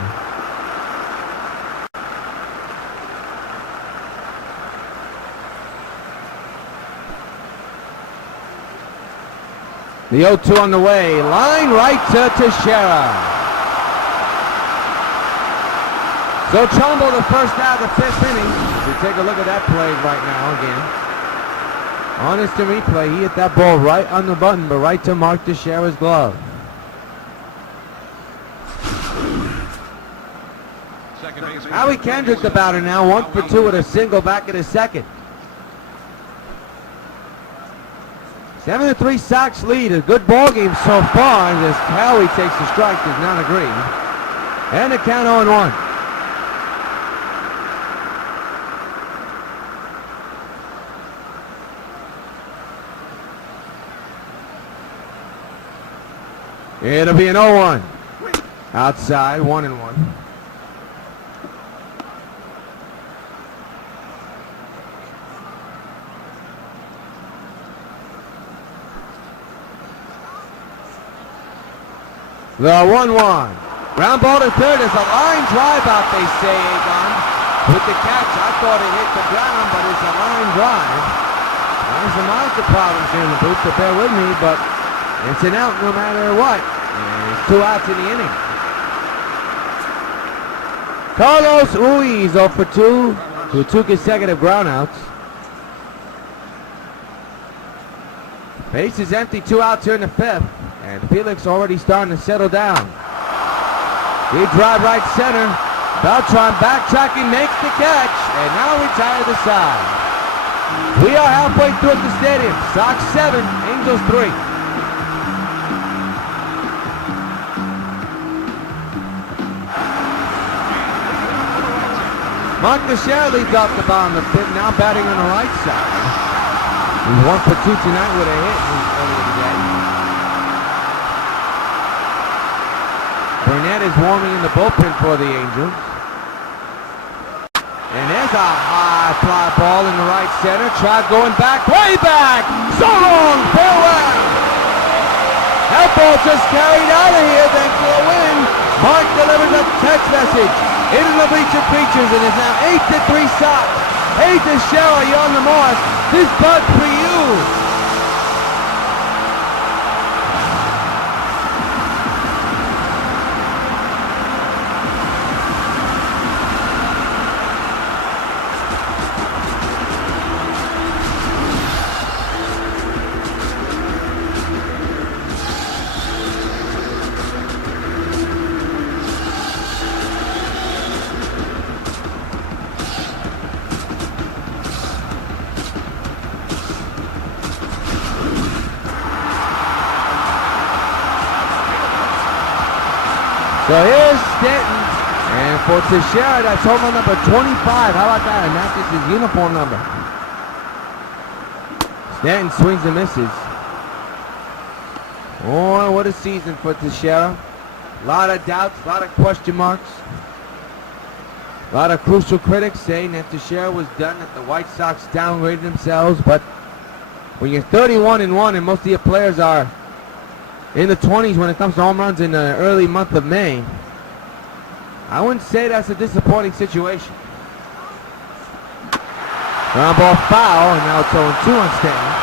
The 0-2 on the way. Line right to Teixeira. So Trumbo the first out of the 5th inning. As we take a look at that play right now again. On instant replay, he hit that ball right on the button, but right to Mark Teixeira's glove. Howie Kendrick the batter now, 1 for 2 with a single back in the 2nd. 7-3 Sox lead. A good ball game so far as Howie takes the strike, does not agree. And the count 0-1. It'll be an 0-1. Outside, 1-1. The 1-1. Ground ball to third. It's a line drive out, they say, Agon. With the catch, I thought it hit the ground, but it's a line drive. There's some monster problems here in the booth, so bear with me, but it's an out no matter what. And it's 2 outs in the inning. Carlos Ruiz 0 for 2 to 2 consecutive groundouts. Base is empty, 2 outs here in the 5th. And Felix already starting to settle down. He drive right center. Beltran backtracking, makes the catch, and now retire the side. We are halfway through at the stadium. Sox 7, Angels 3. Mark Teixeira leads off the bottom of the 5th, now batting on the right side. He's 1 for 2 tonight with a hit earlier today. Burnett is warming in the bullpen for the Angels. And there's a high fly ball in the right center. Trout going back, way back. So long, farewell. That ball just carried out of here, thanks to a win. Mark delivers a text message into the bleacher preachers, and it's now 8-3 Sox. Hey, Teixeira, you're on the mark. This butt for you. So here's Stanton, and for Teixeira, that's home run number 25. How about that? And that's just his uniform number. Stanton swings and misses. Oh, what a season for Teixeira. A lot of doubts, a lot of question marks. A lot of crucial critics saying that Teixeira was done, that the White Sox downgraded themselves. But when you're 31-1 and most of your players are in the 20s when it comes to home runs in the early month of May, I wouldn't say that's a disappointing situation. Ground ball foul, and now it's 0-2 on Stanton.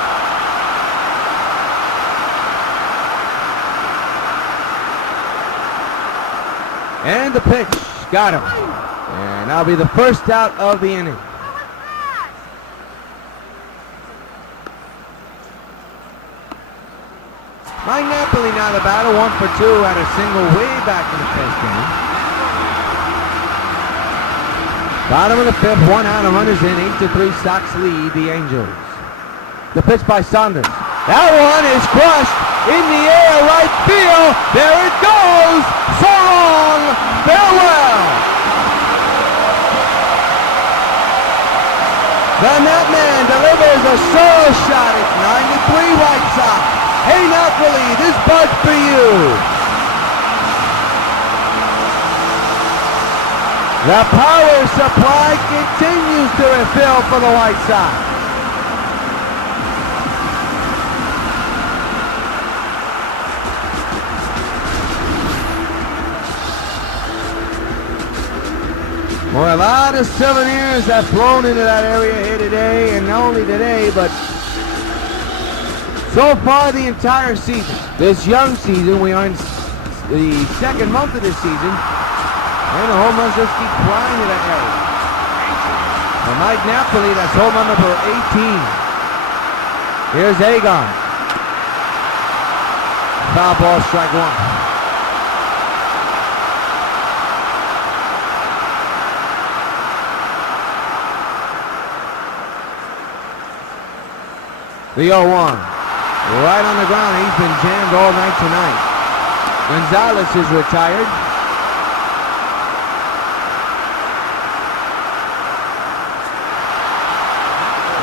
And the pitch, got him. And that'll be the first out of the inning. Mike Napoli now the batter, 1 for 2, had a single way back in the first inning. Bottom of the fifth, 1 out, and runners in, 8-3 Sox lead the Angels. The pitch by Saunders. That one is crushed in the air, right field. There it goes. So long, farewell. The Netman delivers a solo shot. It's 9-3 White Sox. Hey Napoli, this buzz for you. The power supply continues to refill for the White Sox. Well, a lot of souvenirs have flown into that area here today, and not only today, but so far the entire season. This young season, we are in the second month of this season, and the home runs just keep flying to that area. For Mike Napoli, that's home run number 18. Here's Agon. Foul ball, strike 1. The 0-1, right on the ground. He's been jammed all night tonight. Gonzalez is retired.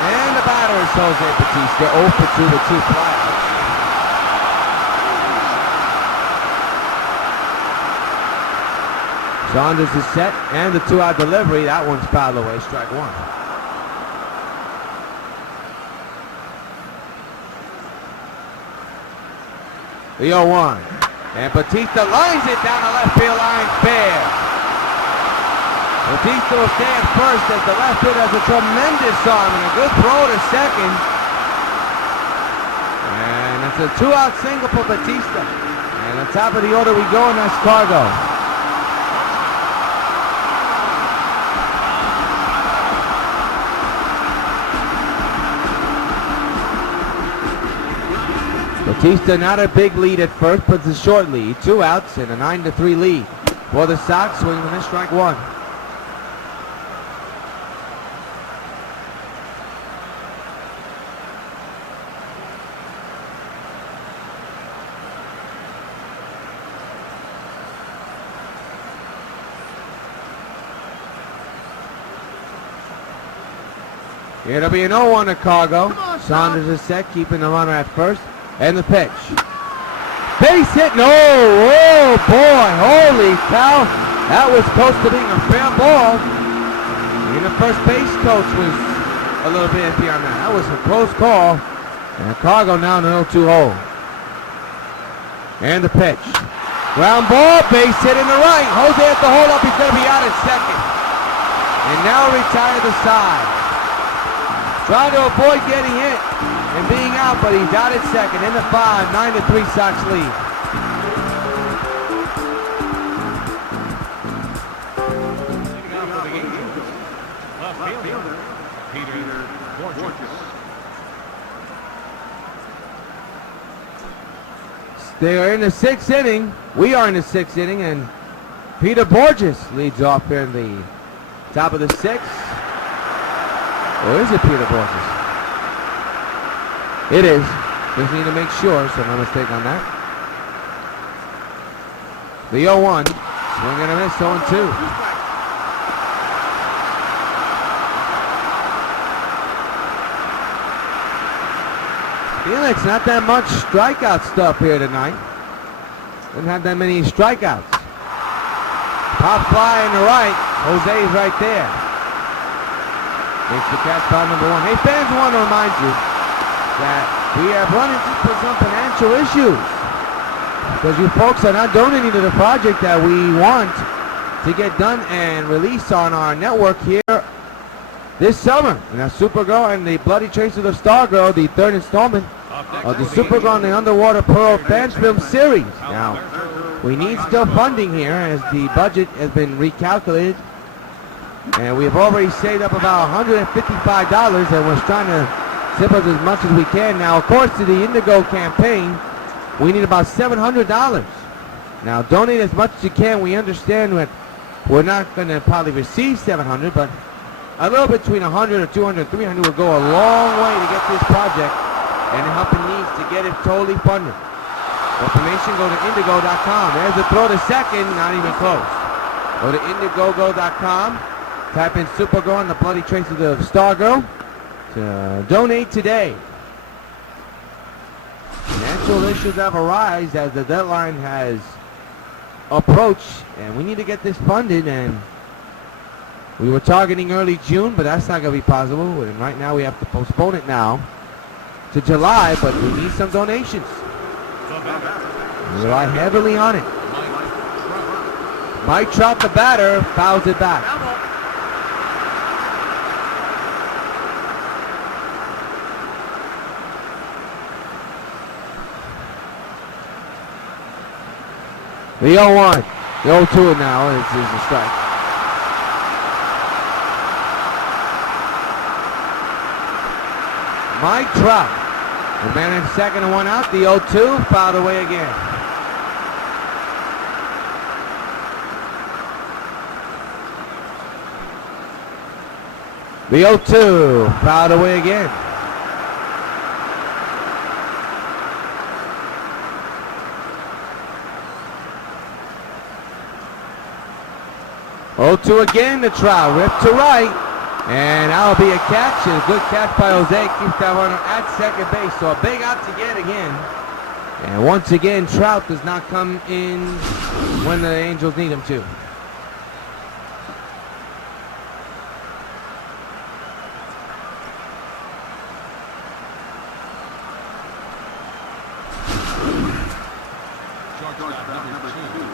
And the batter is Jose Bautista, 0 for 2 with 2 flyouts. Saunders is set, and the 2-out delivery. That one's fouled away, strike 1. The 0-1, and Bautista lines it down the left field line fair. Bautista will stay at first as the left field has a tremendous arm and a good throw to second. And it's a 2-out single for Bautista. And on top of the order we go, and that's Cargo. Bautista not a big lead at first, but it's a short lead. 2 outs and a 9-3 lead for the Sox. Swing and a miss, strike 1. It'll be an 0-1 to Cargo. Saunders is set, keeping the runner at first. And the pitch. Base hit. No. Oh, boy. Holy cow. That was close to being a fair ball. And the first base coach was a little bit iffy on that. That was a close call. And Cargo now in an 0-2 hole. And the pitch. Ground ball. Base hit in the right. Jose at the hold up. He's going to be out at second. And now retire the side. Trying to avoid getting hit and being out, but he's out at second. In the 5, 9-3 Sox lead. They are in the 6th inning. We are in the 6th inning, and Peter Borges leads off here in the top of the 6th. Or is it Peter Borges? It is. Just need to make sure, so no mistake on that. The 0-1. Swing and a miss, 0-2. Felix, not that much strikeout stuff here tonight. Didn't have that many strikeouts. Pop fly in the right. Jose's right there. Makes the catch foul number 1. Hey fans, I want to remind you that we have run into some financial issues because you folks are not donating to the project that we want to get done and release on our network here this summer. And that's Supergirl and the Bloody Trace of the Stargirl, the 3rd installment of the Supergirl and the Underwater Pearl Fans Film Series. Now, we need still funding here as the budget has been recalculated And we've already saved up about $155, and we're trying to sip up as much as we can. Now, of course, to the Indigo campaign, we need about $700. Now, donate as much as you can. We understand that we're not going to probably receive $700, but a little between 100 or 200, 300 will go a long way to get this project and helping needs to get it totally funded. For information, go to Indiegogo.com. There's a throw to second, not even close. Go to Indiegogo.com. Type in Supergirl and the bloody traces of Stargirl to donate today. Financial issues have arisen as the deadline has approached, and we need to get this funded. And we were targeting early June, but that's not going to be possible. And right now we have to postpone it now to July, but we need some donations. We rely heavily on it. Mike Trout, the batter, fouls it back. The 0-1. The 0-2 now is a strike. Mike Trout. The man in second and one out. The 0-2 fouled away again. The 0-2 fouled away again. Oh, 2 again, the Trout, ripped to right, and that'll be a catch, and a good catch by Jose, keeps that runner at second base, so a big out to get again. And once again, Trout does not come in when the Angels need him to.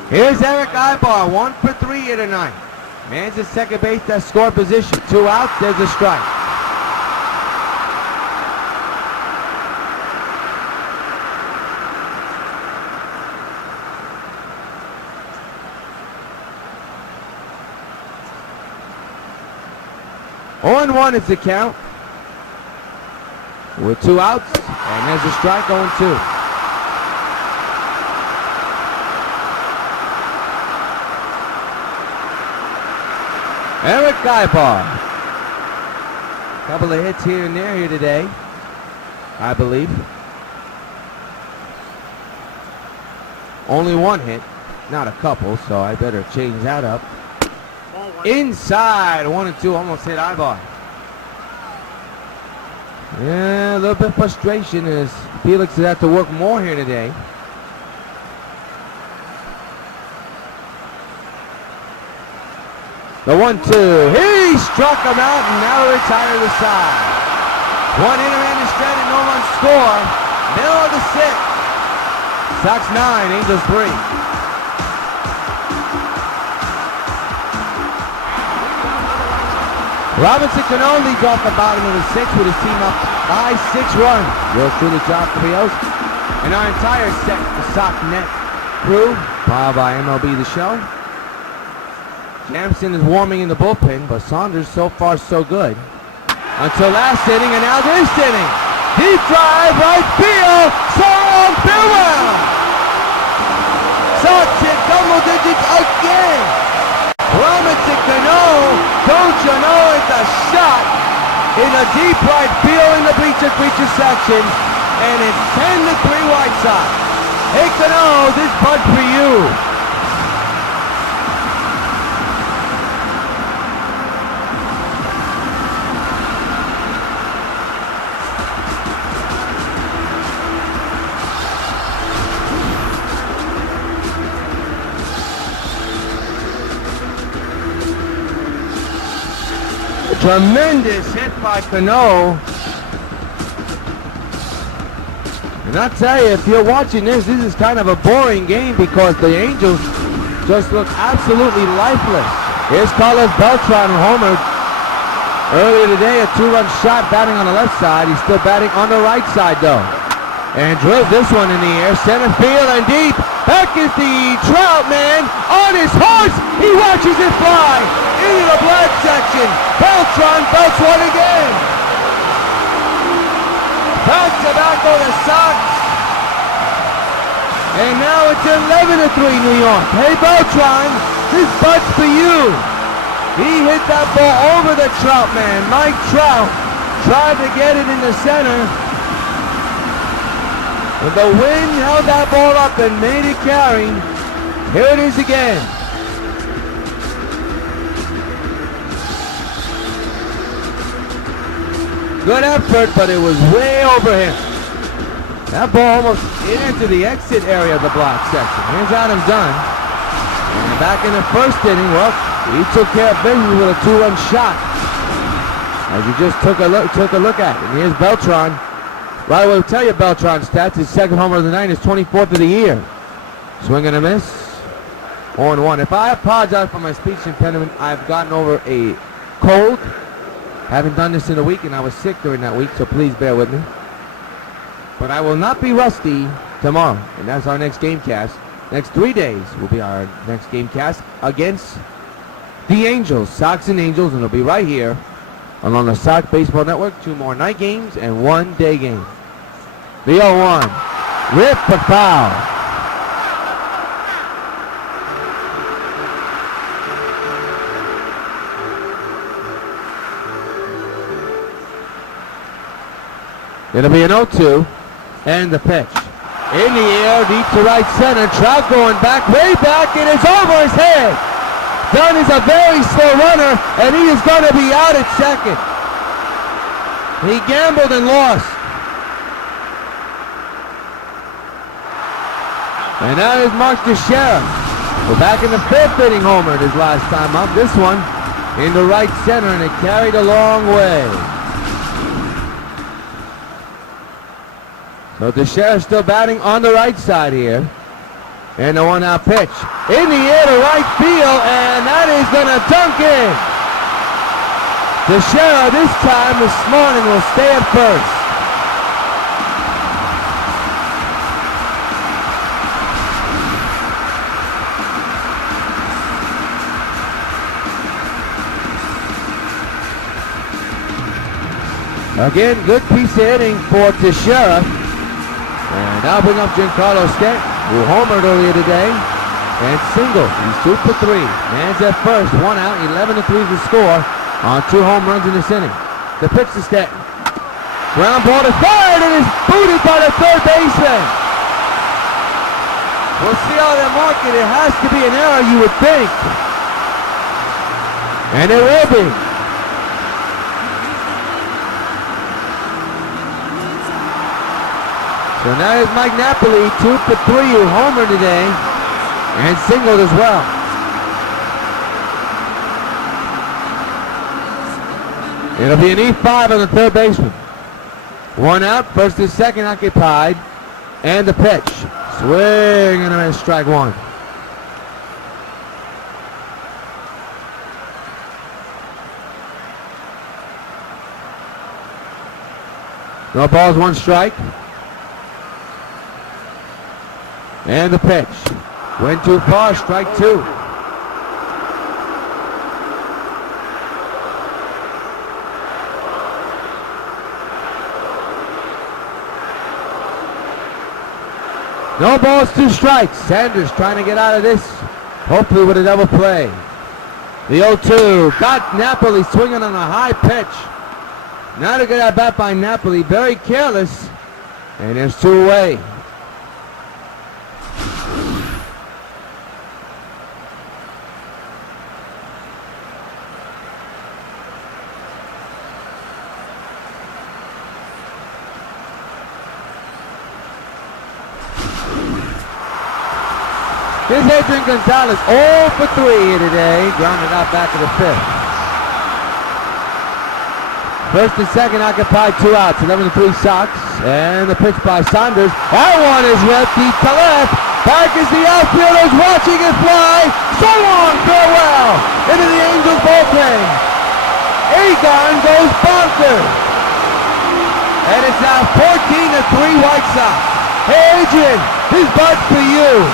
Here's Eric Ibar, 1 for 3 here tonight. Man's at second base, that score position. 2 outs, there's a strike. On 1 is the count. With 2 outs, and there's a strike on 2. Eric Ibar. A couple of hits here and there here today, I believe. Only 1 hit, not a couple, so I better change that up. Inside, 1 and 2, almost hit Ibar. Yeah, a little bit of frustration as Felix has had to work more here today. The 1-2, he struck him out and now retired the side. 1 inning and stranded, no run score. Middle of the 6th. Sox 9, Angels 3. Robinson Cano leads off the bottom of the 6th with his team up by 6 runs. Yours truly, Rios. And our entire set, the Sox Net crew, powered by MLB The Show. Jamson is warming in the bullpen, but Saunders so far so good. Until last inning, and now this inning. Deep drive, right field, Sorum farewell. Sox hit double digits again. Robinson Cano, don't you know it's a shot in the deep right field in the bleachers section, and it's 10-3 White Sox. Hey Cano, this punt for you. Tremendous hit by Cano. And I'll tell you, if you're watching this is kind of a boring game because the Angels just look absolutely lifeless. Here's Carlos Beltran, homered earlier today, a 2-run shot batting on the left side. He's still batting on the right side though. And drilled this one in the air, center field and deep. Back is the Trout man on his horse. He watches it fly into the black section. action. Beltran belts one again. Back to back on the Sox. And now it's 11-3 New York. Hey Beltran, this butt's for you. He hit that ball over the Trout man. Mike Trout tried to get it in the center. But the wind held that ball up and made it carry. Here it is again. Good effort, but it was way over him. That ball almost into the exit area of the block section. Here's Adam Dunn. And back in the first inning, well, he took care of business with a 2-run shot. As you just took a look at it. And here's Beltran. Right away, we'll tell you Beltran's stats. His second homer of the night, his 24th of the year. Swing and a miss. 0-1. If I apologize for my speech impediment, I've gotten over a cold. Haven't done this in a week, and I was sick during that week, so please bear with me. But I will not be rusty tomorrow, and that's our next game cast. Next 3 days will be our next game cast against the Angels, Sox and Angels, and it'll be right here along the Sox Baseball Network. 2 more night games and 1 day game. The 0-1. Rip for foul. It'll be an 0-2, and the pitch. In the air, deep to right center. Trout going back, way back, and it's over his head. Dunn is a very slow runner, and he is going to be out at second. He gambled and lost. And now is Mark Teixeira. We're back in the 5th inning homer his last time up. This one into right center, and it carried a long way. So Teixeira still batting on the right side here. And the 1-out pitch. In the air to right field, and that is going to dunk in. Teixeira this time this morning will stay at first. Again, good piece of hitting for Teixeira. And now bring up Giancarlo Stanton, who homered earlier today. And single. He's 2 for 3. Man's at first. 1 out. 11-3 the score on 2 home runs in this inning. The pitch to Stanton. Ground ball to third, and it's booted by the third baseman. We'll see how they mark it. It has to be an error, you would think. And it will be. So now is Mike Napoli, 2 for 3, who homered today and singled as well. It'll be an E5 on the third baseman. 1 out, first and second occupied, and the pitch. Swing and a miss, strike 1. No balls, 1 strike. And the pitch. Went too far, strike 2. No balls, 2 strikes. Sanders trying to get out of this. Hopefully with a double play. The 0-2. Got Napoli swinging on a high pitch. Not a good at bat by Napoli. Very careless. And there's 2 away. Here's Adrian Gonzalez, 0 for 3 here today, grounded out back of the 5th. First and second occupied, 2 outs, 11-3 Sox, and the pitch by Saunders. That one is ripped deep to left. Back is the outfielders watching it fly. So long, farewell, into the Angels bullpen. Egon goes bonkers. And it's now 14-3 White Sox. Hey Adrian, this butt's for you.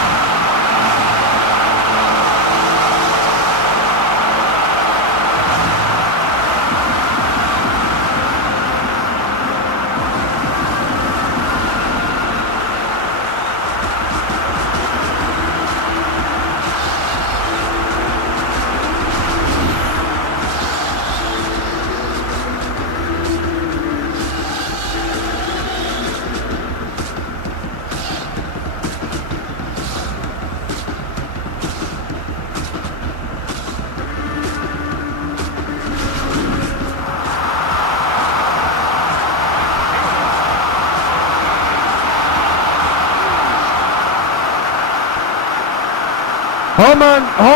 Home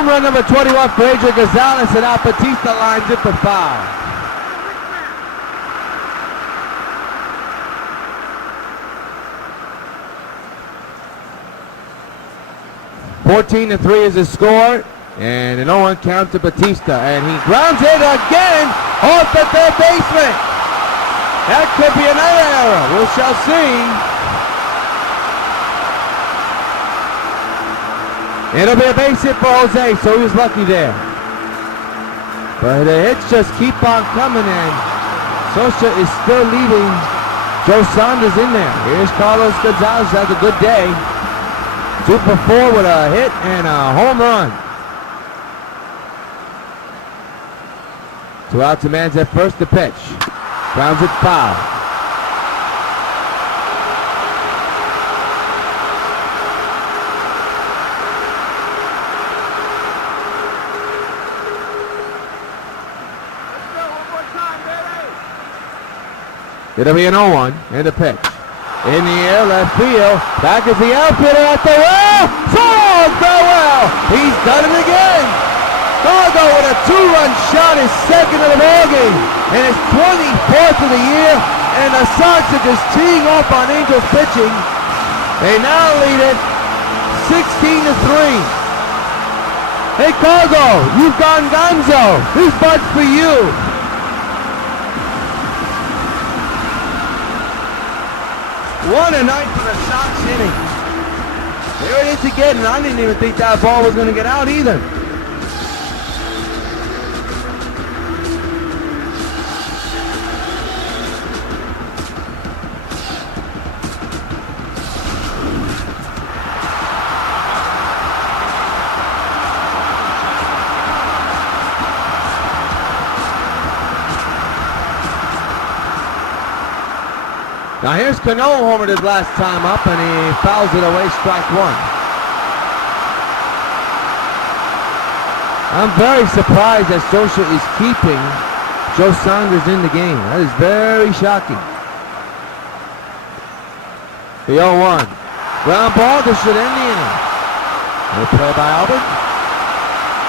run number 21 for Adrian Gonzalez, and now Batista lines it for foul. (14-3) is the score, and an 0-1 count to Batista, and he grounds it again off the third baseman. That could be another error. We shall see. It'll be a base hit for Jose, so he was lucky there. But the hits just keep on coming, and Sosa is still leaving Joe Saunders in there. Here's Carlos Gonzalez, has a good day. 2 for 4 with a hit and a home run. 2 outs, a man's at first to pitch. Grounds it foul. It'll be an 0-1 and a pitch. In the air, left field. Back is the outfielder at the well. Falls the well. He's done it again. Fargo with a 2-run shot, his second of the ballgame, and his 24th of the year. And the Sox are just teeing off on Angels pitching. They now lead it 16-3. Hey Fargo, you've gone gonzo. This one's for you. One a night for the Sox inning. There it is again, and I didn't even think that ball was going to get out either. Now here's Cano, homered his last time up, and he fouls it away, strike 1. I'm very surprised that Sosa is keeping Joe Saunders in the game. That is very shocking. The 0-1. Ground ball, this should end the inning. No play by Albert.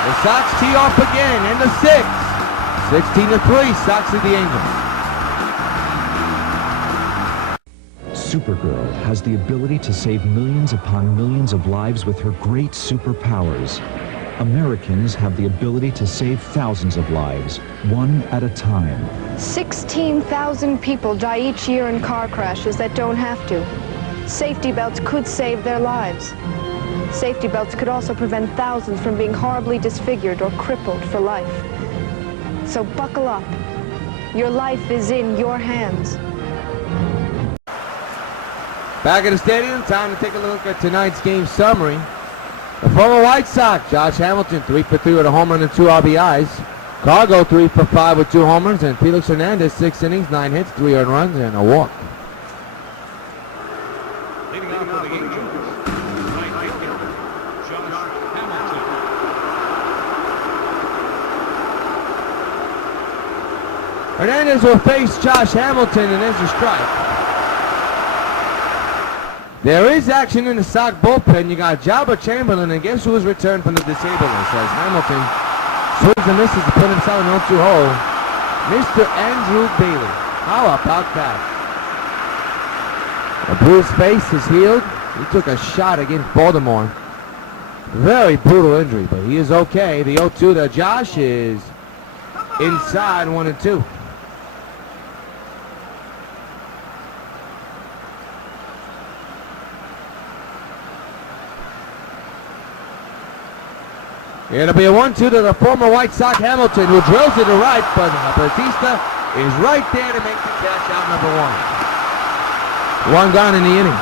The Sox tee off again in the 6th. 16-3, Sox at the Angels. Supergirl has the ability to save millions upon millions of lives with her great superpowers. Americans have the ability to save thousands of lives, one at a time. 16,000 people die each year in car crashes that don't have to. Safety belts could save their lives. Safety belts could also prevent thousands from being horribly disfigured or crippled for life. So buckle up. Your life is in your hands. Back at the stadium, time to take a look at tonight's game summary. The former White Sox, Josh Hamilton, 3 for 3 with a home run and 2 RBIs. Cargo, 3 for 5 with 2 homers, and Felix Hernandez, 6 innings, 9 hits, 3 earned runs, and a walk. Leading off for the Angels, right fielder, Josh Hamilton. Hernandez will face Josh Hamilton, and there's a strike. There is action in the Sox bullpen. You got Jabba Chamberlain, and guess who was returned from the disabled list as Hamilton swings and misses to put himself in an 0-2 hole. Mr. Andrew Bailey. How about that? A bruised face is healed. He took a shot against Baltimore. Very brutal injury, but he is okay. The 0-2 to Josh is inside 1-2. It'll be a 1-2 to the former White Sox Hamilton, who drills it to right, but Batista is right there to make the catch out number 1. 1 gone in the inning.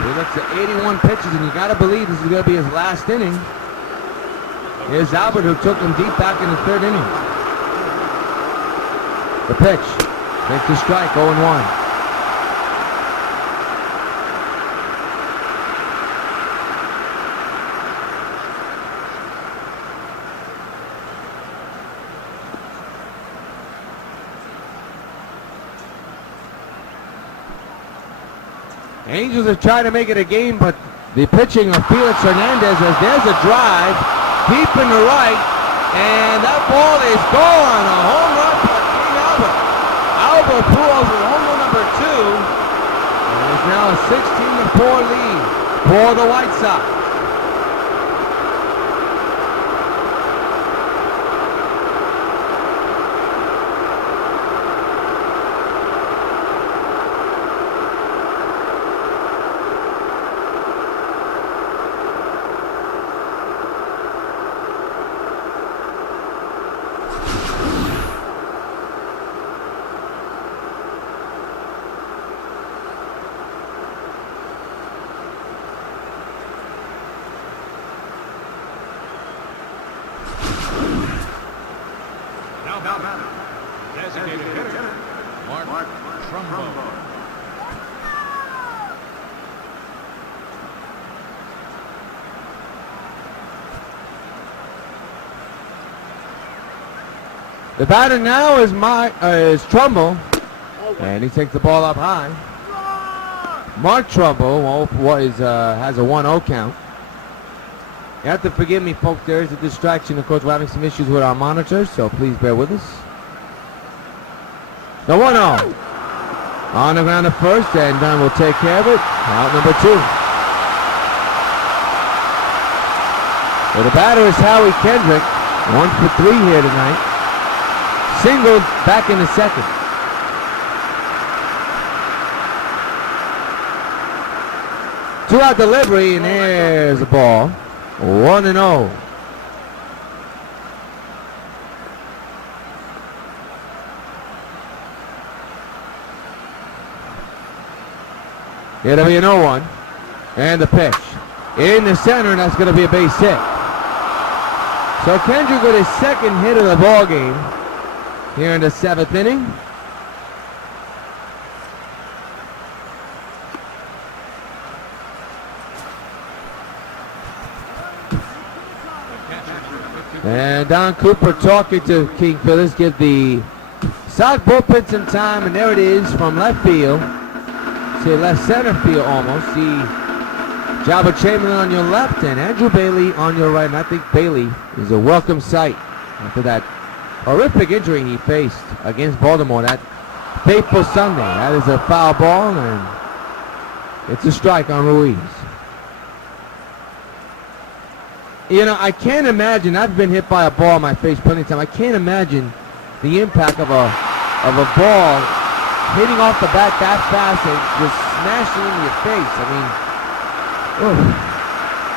He looks at 81 pitches, and you got to believe this is going to be his last inning. Here's Albert, who took him deep back in the 3rd inning. The pitch. Makes the strike, 0-1. Angels have tried to make it a game, but the pitching of Felix Hernandez, as there's a drive, deep in the right, and that ball is gone. A home run for King Albert. Albert Pujols with home run number 2. And it's now a 16-4 lead for the White Sox. Now batting. Designated hitter, Mark Trumbo. The batter now is Trumbo, and he takes the ball up high. Mark Trumbo has a 1-0 count. You have to forgive me, folks. There is a distraction. Of course, we're having some issues with our monitors, so please bear with us. The 1-0. On the ground at first, and Dunn will take care of it. Out number 2. Well, the batter is Howie Kendrick. 1 for 3 here tonight. Singled back in the second. Two-out delivery, and there's the ball. 1-0. It'll be an 0-1. And the pitch. In the center, and that's going to be a base hit. So Kendrick with his second hit of the ball game here in the 7th inning. And Don Cooper talking to King Phillips, give the Sox bullpen some time, and there it is from left field, say left center field almost. See Jabba Chamberlain on your left and Andrew Bailey on your right, and I think Bailey is a welcome sight after that horrific injury he faced against Baltimore that fateful Sunday. That is a foul ball, and it's a strike on Ruiz. You know, I can't imagine. I've been hit by a ball in my face plenty of times. I can't imagine the impact of a ball hitting off the bat that fast and just smashing into your face. I mean,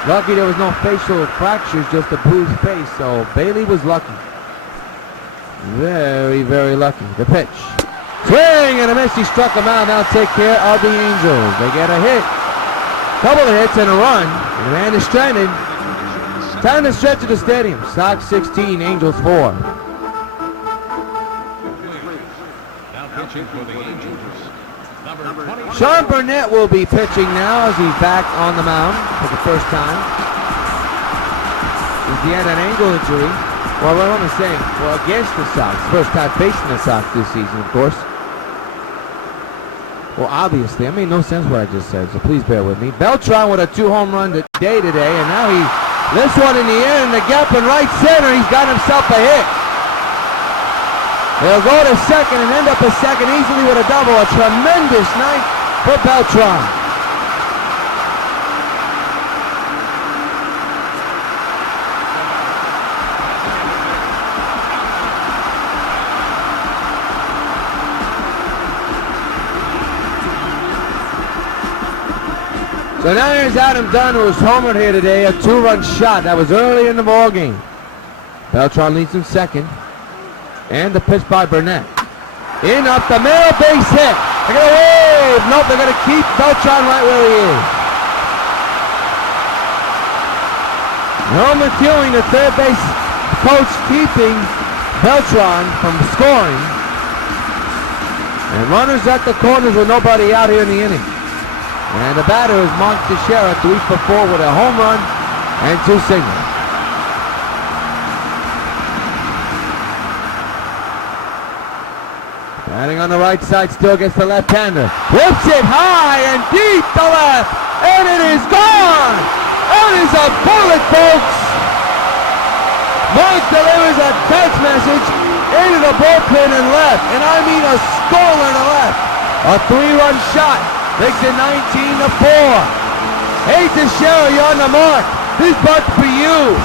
lucky there was no facial fractures, just a bruised face. So Bailey was lucky. Very, very lucky. The pitch. Swing and a miss. He struck him out. Now take care of the Angels. They get a hit. Couple of hits and a run. And the man is stranded. Time to stretch to the stadium. Sox 16, Angels 4. Now pitching for the Angels, number 20. Sean Burnett will be pitching now as he's back on the mound for the first time. He had an ankle injury. Well, what am I saying? Well, against the Sox. First time facing the Sox this season, of course. Well, obviously, that made no sense what I just said, so please bear with me. Beltran with a 2-home run today, and now he lifts one in the air in the gap in right center. He's got himself a hit. He'll go to second and end up a second easily with a double. A tremendous night for Beltran. So now here's Adam Dunn, who was homered here today, a 2-run shot. That was early in the ball game. Beltran leads him second. And the pitch by Burnett. In up the middle, base hit. They're going to wave. Nope, they're going to keep Beltran right where he is. No McEwing, the third base coach, keeping Beltran from scoring. And runners at the corners with nobody out here in the inning. And the batter is Mark Teixeira, 3 for 4 with a home run and 2 singles. Batting on the right side still gets the left-hander. Whips it high and deep to left, and it is gone! That is a bullet, folks! Mark delivers a text message into the bullpen and left, and I mean a scorer to left. A 3-run shot makes it 19-4. Hey, Teixeira, you're on the mark. This butt's for you.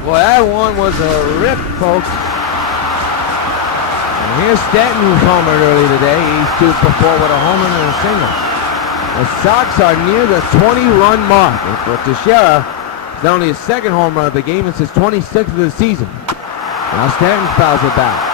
Boy, that one was a rip, folks. And here's Stanton, who's homered early today. He's 2 for 4 with a home run and a single. The Sox are near the 20-run mark. And for Teixeira, it's only his second home run of the game. It's his 26th of the season. Now Stanton fouls it back.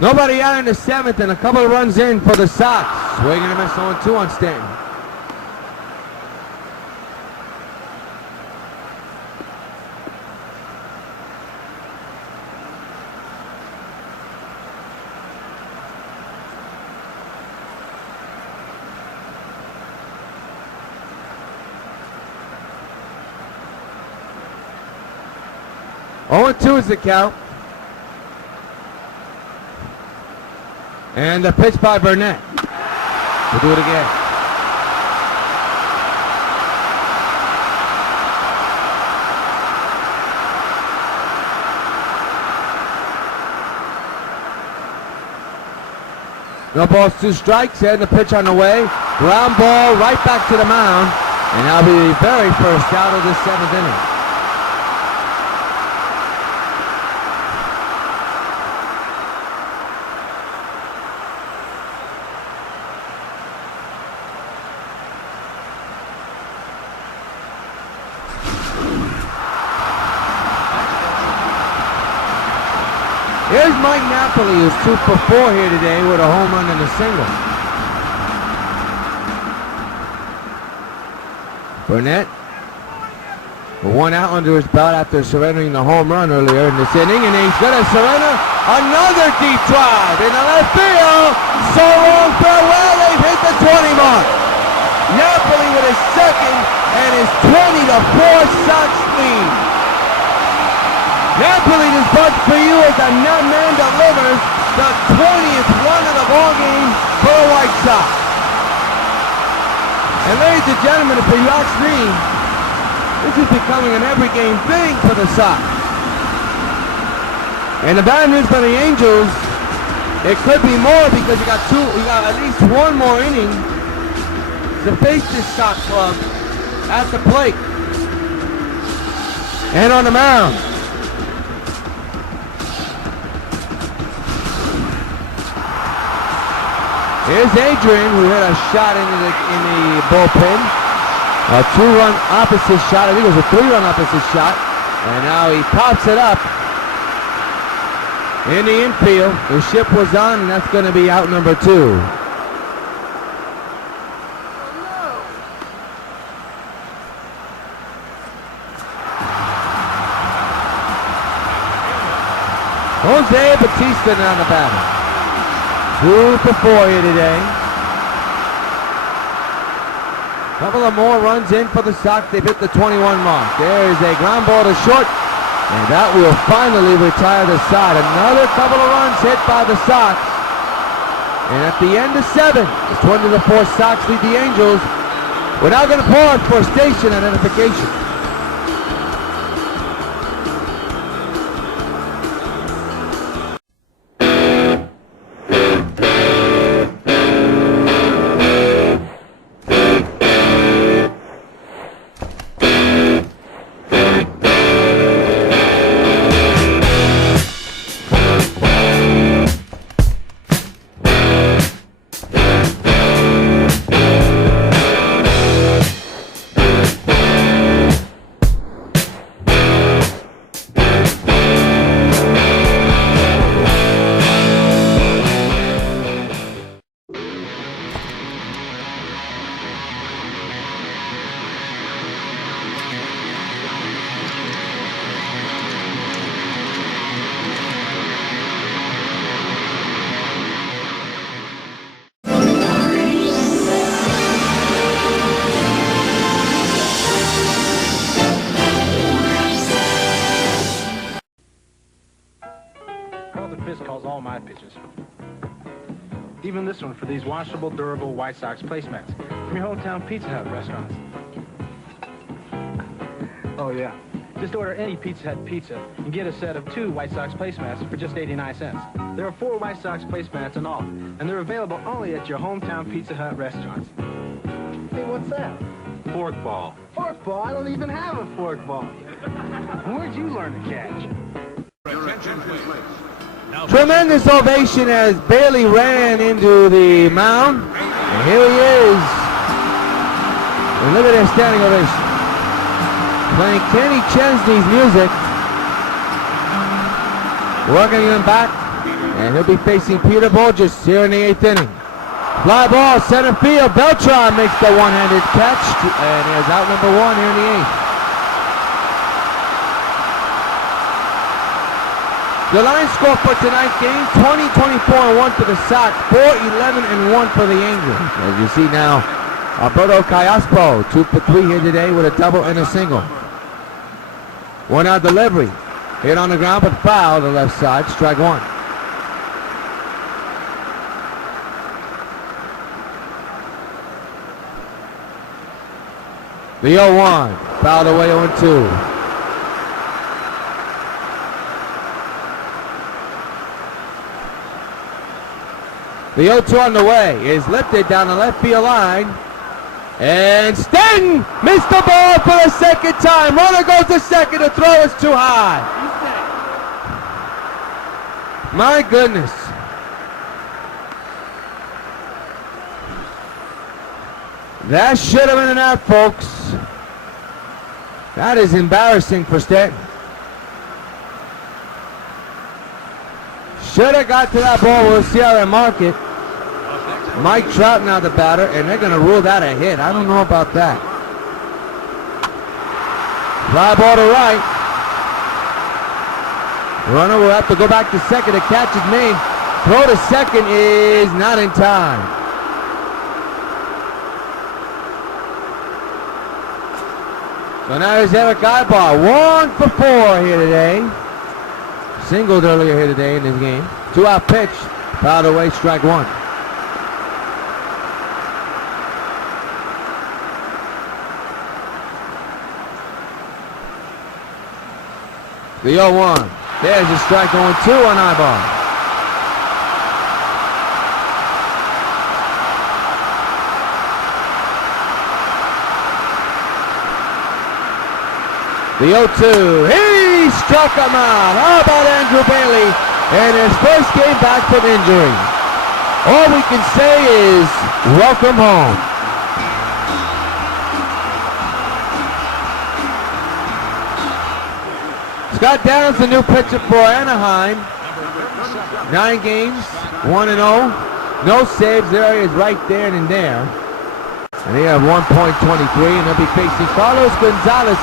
Nobody out in the 7th and a couple of runs in for the Sox. Swing and a miss 0-2 on Stanton. Oh, 2 is the count. And the pitch by Burnett. We'll do it again. No balls, 2 strikes, and the pitch on the way. Ground ball right back to the mound. And that'll be the very first out of the 7th inning. Here's Mike Napoli, who's 2 for 4 here today with a home run and a single. Burnett, with 1 out under his belt after surrendering the home run earlier in this inning, and he's going to surrender another deep drive in the left field. So long, farewell, they've hit the 20 mark. Napoli with his second and his 20-4 Sox lead. Napoli, this butt for you as the net man delivers the 20th run of the ball game for the White Sox. And ladies and gentlemen, if you ask me, this is becoming an every game thing for the Sox. And the bad news for the Angels, it could be more because you got at least 1 more inning to face this Sox club at the plate and on the mound. Here's Adrian, who hit a shot in the bullpen. A 2-run opposite shot. I think it was a 3-run opposite shot. And now he pops it up in the infield. The ship was on, and that's going to be out number 2. Jose Bautista on the batter. 2 for 4 here today. Couple of more runs in for the Sox. They've hit the 21 mark. There's a ground ball to short, and that will finally retire the side. Another couple of runs hit by the Sox. And at the end of 7, it's 20-4 Sox lead the Angels. We're now going to pause for station identification. calls all my pitches. Even this one for these washable, durable White Sox placemats from your hometown Pizza Hut restaurants. Oh yeah, just order any Pizza Hut pizza and get a set of 2 White Sox placemats for just 89 cents. There are 4 White Sox placemats in all, and they're available only at your hometown Pizza Hut restaurants. Hey, what's that? Fork ball. Fork ball? I don't even have a fork ball. Where'd you learn to catch? Attention, please. Now Tremendous ovation as Bailey ran into the mound. And here he is. And look at that standing ovation. Playing Kenny Chesney's music. Working him back. And he'll be facing Peter Pujols here in the 8th inning. Fly ball, center field. BELTRAN makes the one-handed catch. And is out number 1 here in the 8th. The line score for tonight's game, 20-24-1 for the Sox, 4-11-1 for the Angels. As you see now, Alberto Callaspo, 2 for 3 here today with a double and a single. 1-out delivery. Hit on the ground but foul to the left side, strike 1. The 0-1, fouled away 0-2. The 0-2 on the way is lifted down the left field line. And Stanton missed the ball for the second time. Runner goes to second. The throw is too high. My goodness. That should have been an out, folks. That is embarrassing for Stanton. Should have got to that ball. We'll see how they mark it. Mike Trout now the batter, and they're going to rule that a hit. I don't know about that. Fly ball to right. Runner will have to go back to second. The catch is made. Throw to second is not in time. So now there's Eric Ibar. 1 for 4 here today. Singled earlier here today in this game. 2-out pitch. Fouled away, strike 1. The 0-1. There's a strike going 2 on Ibar. The 0-2. He struck him out. How about Andrew Bailey in his first game back from injury? All we can say is welcome home. Scott Downs, the new pitcher for Anaheim. 9 games, 1-0. No saves. There he is right there and there. And they have 1.23, and they'll be facing Carlos Gonzalez,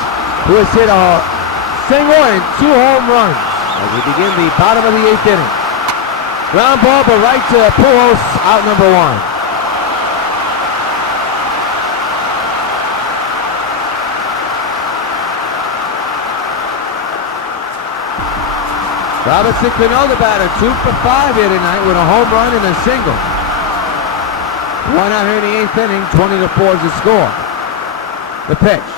who has hit a single and 2 home runs as we begin the bottom of the 8th inning. Ground ball, but right to Pujols, out number 1. Robinson Cano, the batter, 2 for 5 here tonight with a home run and a single. 1 out here in the 8th inning, 20-4 is the score. The pitch.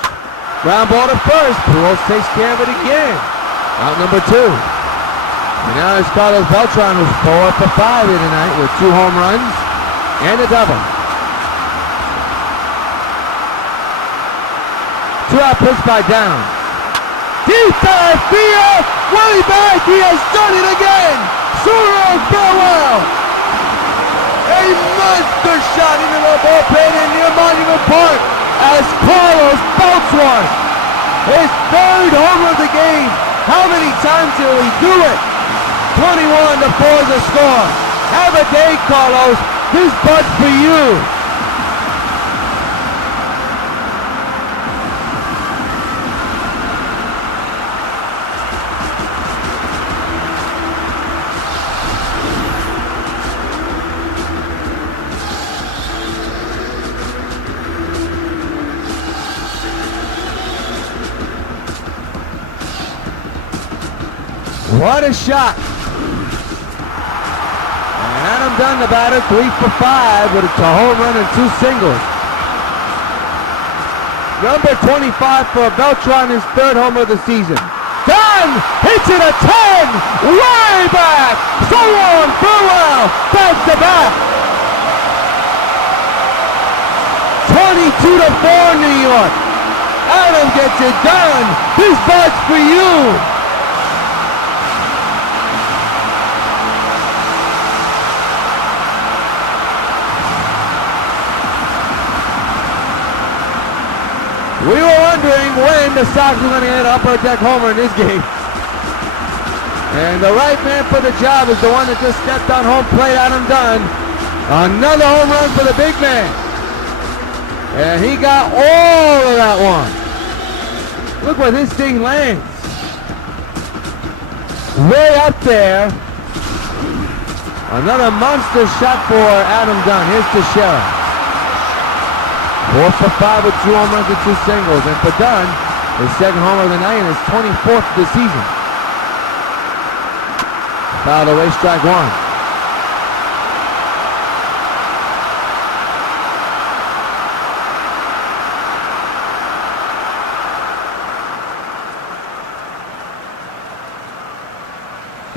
Ground ball to first. Pujols takes care of it again. Out number 2. And now it's Carlos Beltran, who's 4 for 5 here tonight with 2 home runs and a double. 2-out pitch by Downs. Deep to left field, way back, he has done it again! Suro Farewell! A monster shot into the bullpen in near Monument Park as Carlos belts one. His 3rd homer of the game. How many times will he do it? 21-4 is the score. Have a day, Carlos. This butt's for you. What a shot. Adam Dunn, the batter, 3 for 5 with a home run and 2 singles. Number 25 for Beltran, his 3rd homer of the season. Dunn hits it a 10, way back. So long, farewell, back to back. 22-4 New York. Adam gets it done. This bat's for you. We were wondering when the Sox were going to get an upper deck homer in this game. And the right man for the job is the one that just stepped on home plate, Adam Dunn. Another home run for the big man. And he got all of that one. Look where this thing lands. Way up there. Another monster shot for Adam Dunn. Here's Teixeira. 4 for 5 with 2 home runs and 2 singles. And for Dunn, his 2nd homer of the night and his 24th of the season. Fouled away, strike 1.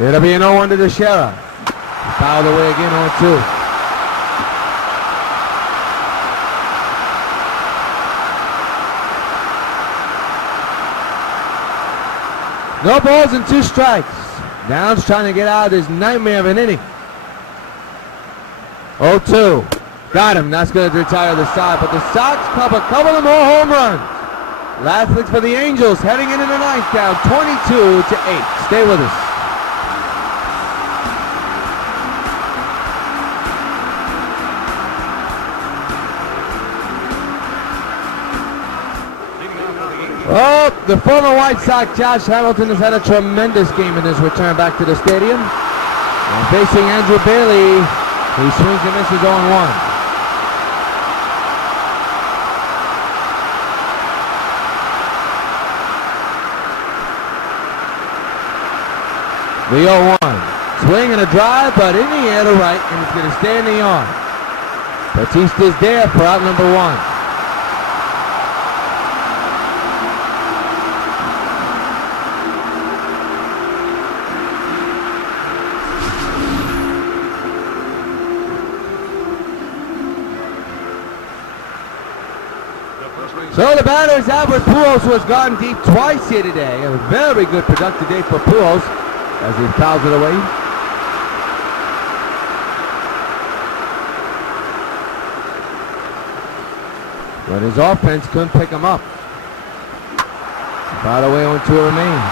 It'll be an 0-1 to Teixeira. Fouled away again, 0-2. No balls and 2 strikes. Downs trying to get out of this nightmare of an inning. 0-2. Got him. That's going to retire the side. But the Sox cover a couple of more home runs. Last hits for the Angels heading into the 9th, down 22-8. Stay with us. Oh, the former White Sox, Josh Hamilton, has had a tremendous game in his return back to the stadium. And facing Andrew Bailey, he swings and misses 0-1. The 0-1. Swing and a drive, but in the air to right, and it's going to stay in the yard. Batista's there for out number 1. So the batter is Albert Pujols, who has gone deep twice here today. A very good productive day for Pujols as he fouls it away. But his offense couldn't pick him up. Fouled away, 0-2 remains.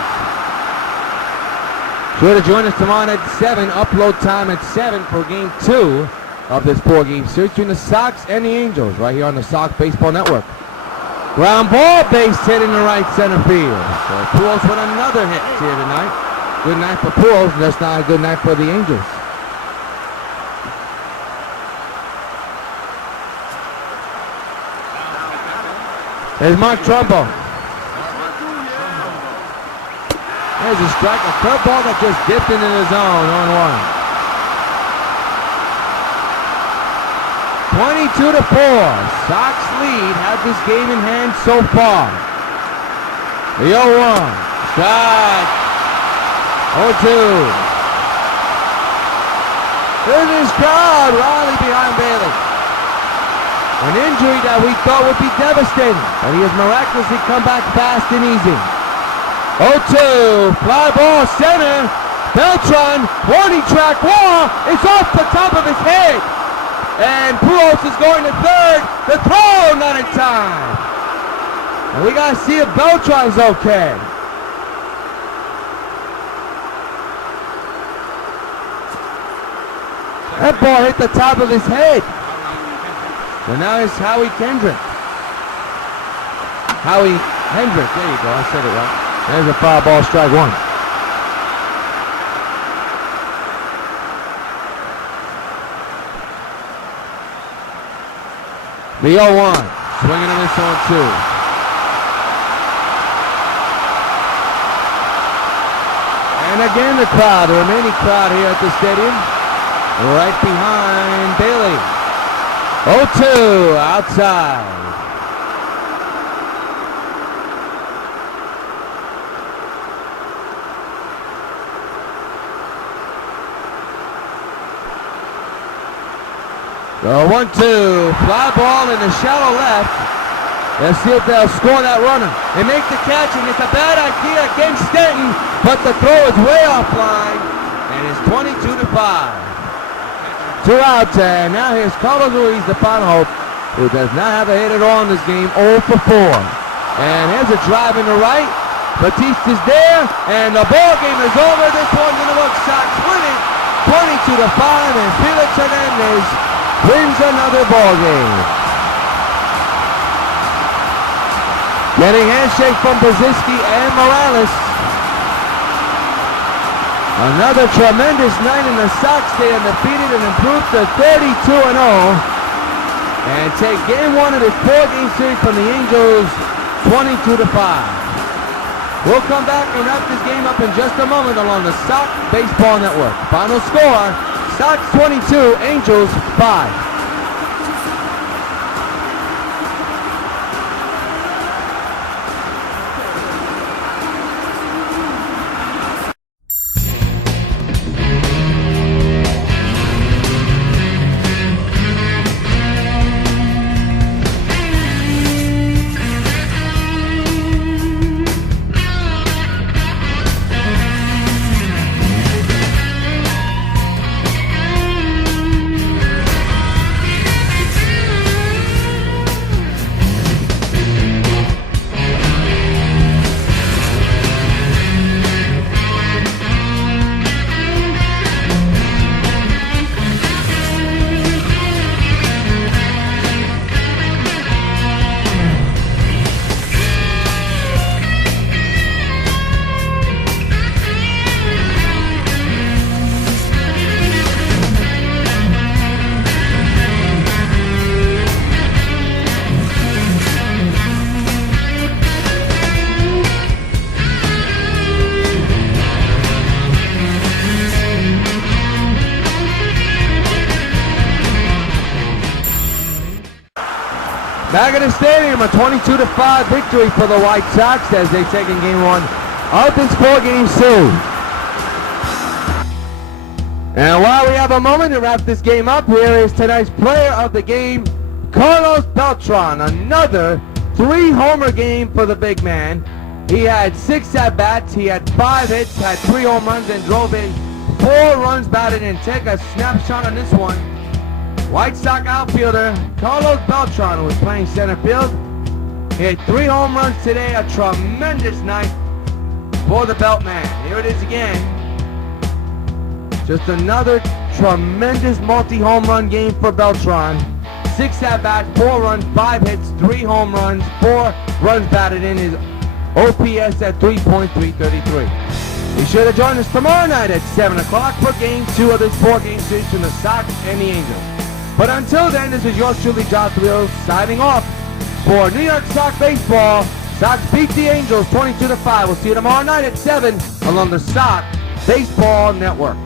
Sure to join us tomorrow at 7. Upload time at 7 for Game 2 of this 4-game series between the Sox and the Angels right here on the Sox Baseball Network. Ground ball, base hit in the right center field. So Pujols with another hit here tonight. Good night for Pujols, just not a good night for the Angels. There's Mark Trumbo. There's a strike, a curveball that just dipped into the zone, 0-1. 22-4. Sox lead, have this game in hand so far. The 0-1. Strike. 0-2. Here's his crowd rally behind Bailey. An injury that we thought would be devastating, but he has miraculously come back fast and easy. 0-2. Fly ball center. Beltran, warning track wall. It's off the top of his head. And Pujols is going to third. The throw not in time. And we got to see if Beltran's okay. That ball hit the top of his head. So now it's Howie Kendrick. Howie Hendrick. There you go. I said it right. There's a foul ball, strike 1. The 0-1, swinging a miss on 2. And again the crowd, the remaining crowd here at the stadium. right behind Bailey. 0-2 outside. The 1-2, fly ball in the shallow left. Let's see if they'll score that runner. They make the catch, and it's a bad idea against Stanton, but the throw is way offline, and it's 22-5. 2 outs, and now here's Carlos Ruiz, the final hope, who does not have a hit at all in this game, 0 for 4. And here's a drive in the right. Batista's there, and the ball game is over. This one's going to look Sox win it, 22-5, and Felix Hernandez wins another ball game. Getting handshake from Brzezinski and Morales. Another tremendous night in the Sox. Stay undefeated and improve to 32-0. And take game 1 of this 4-game series from the Angels, 22-5. We'll come back and wrap this game up in just a moment along the Sox Baseball Network. Final score, Sox 22, Angels 5. Back in the stadium, a 22-5 victory for the White Sox as they take in game 1 of this 4-game series. And while we have a moment to wrap this game up, here is tonight's player of the game, Carlos Beltran. Another 3-homer game for the big man. He had 6 at-bats, he had 5 hits, had 3 home runs, and drove in 4 runs batted in. Take a snapshot on this one. White Sox outfielder Carlos Beltran, who was playing center field. He had 3 home runs today, a tremendous night for the Beltman. Here it is again. Just another tremendous multi-home run game for Beltran. 6 at-bats, 4 runs, 5 hits, 3 home runs, 4 runs batted in. His OPS at 3.333. Be sure to join us tomorrow night at 7 o'clock for game 2 of this 4-game series from the Sox and the Angels. But until then, this is yours truly, Josh Rios, signing off for New York Sox Baseball. Sox beat the Angels 22-5. We'll see you tomorrow night at 7 along the Sox Baseball Network.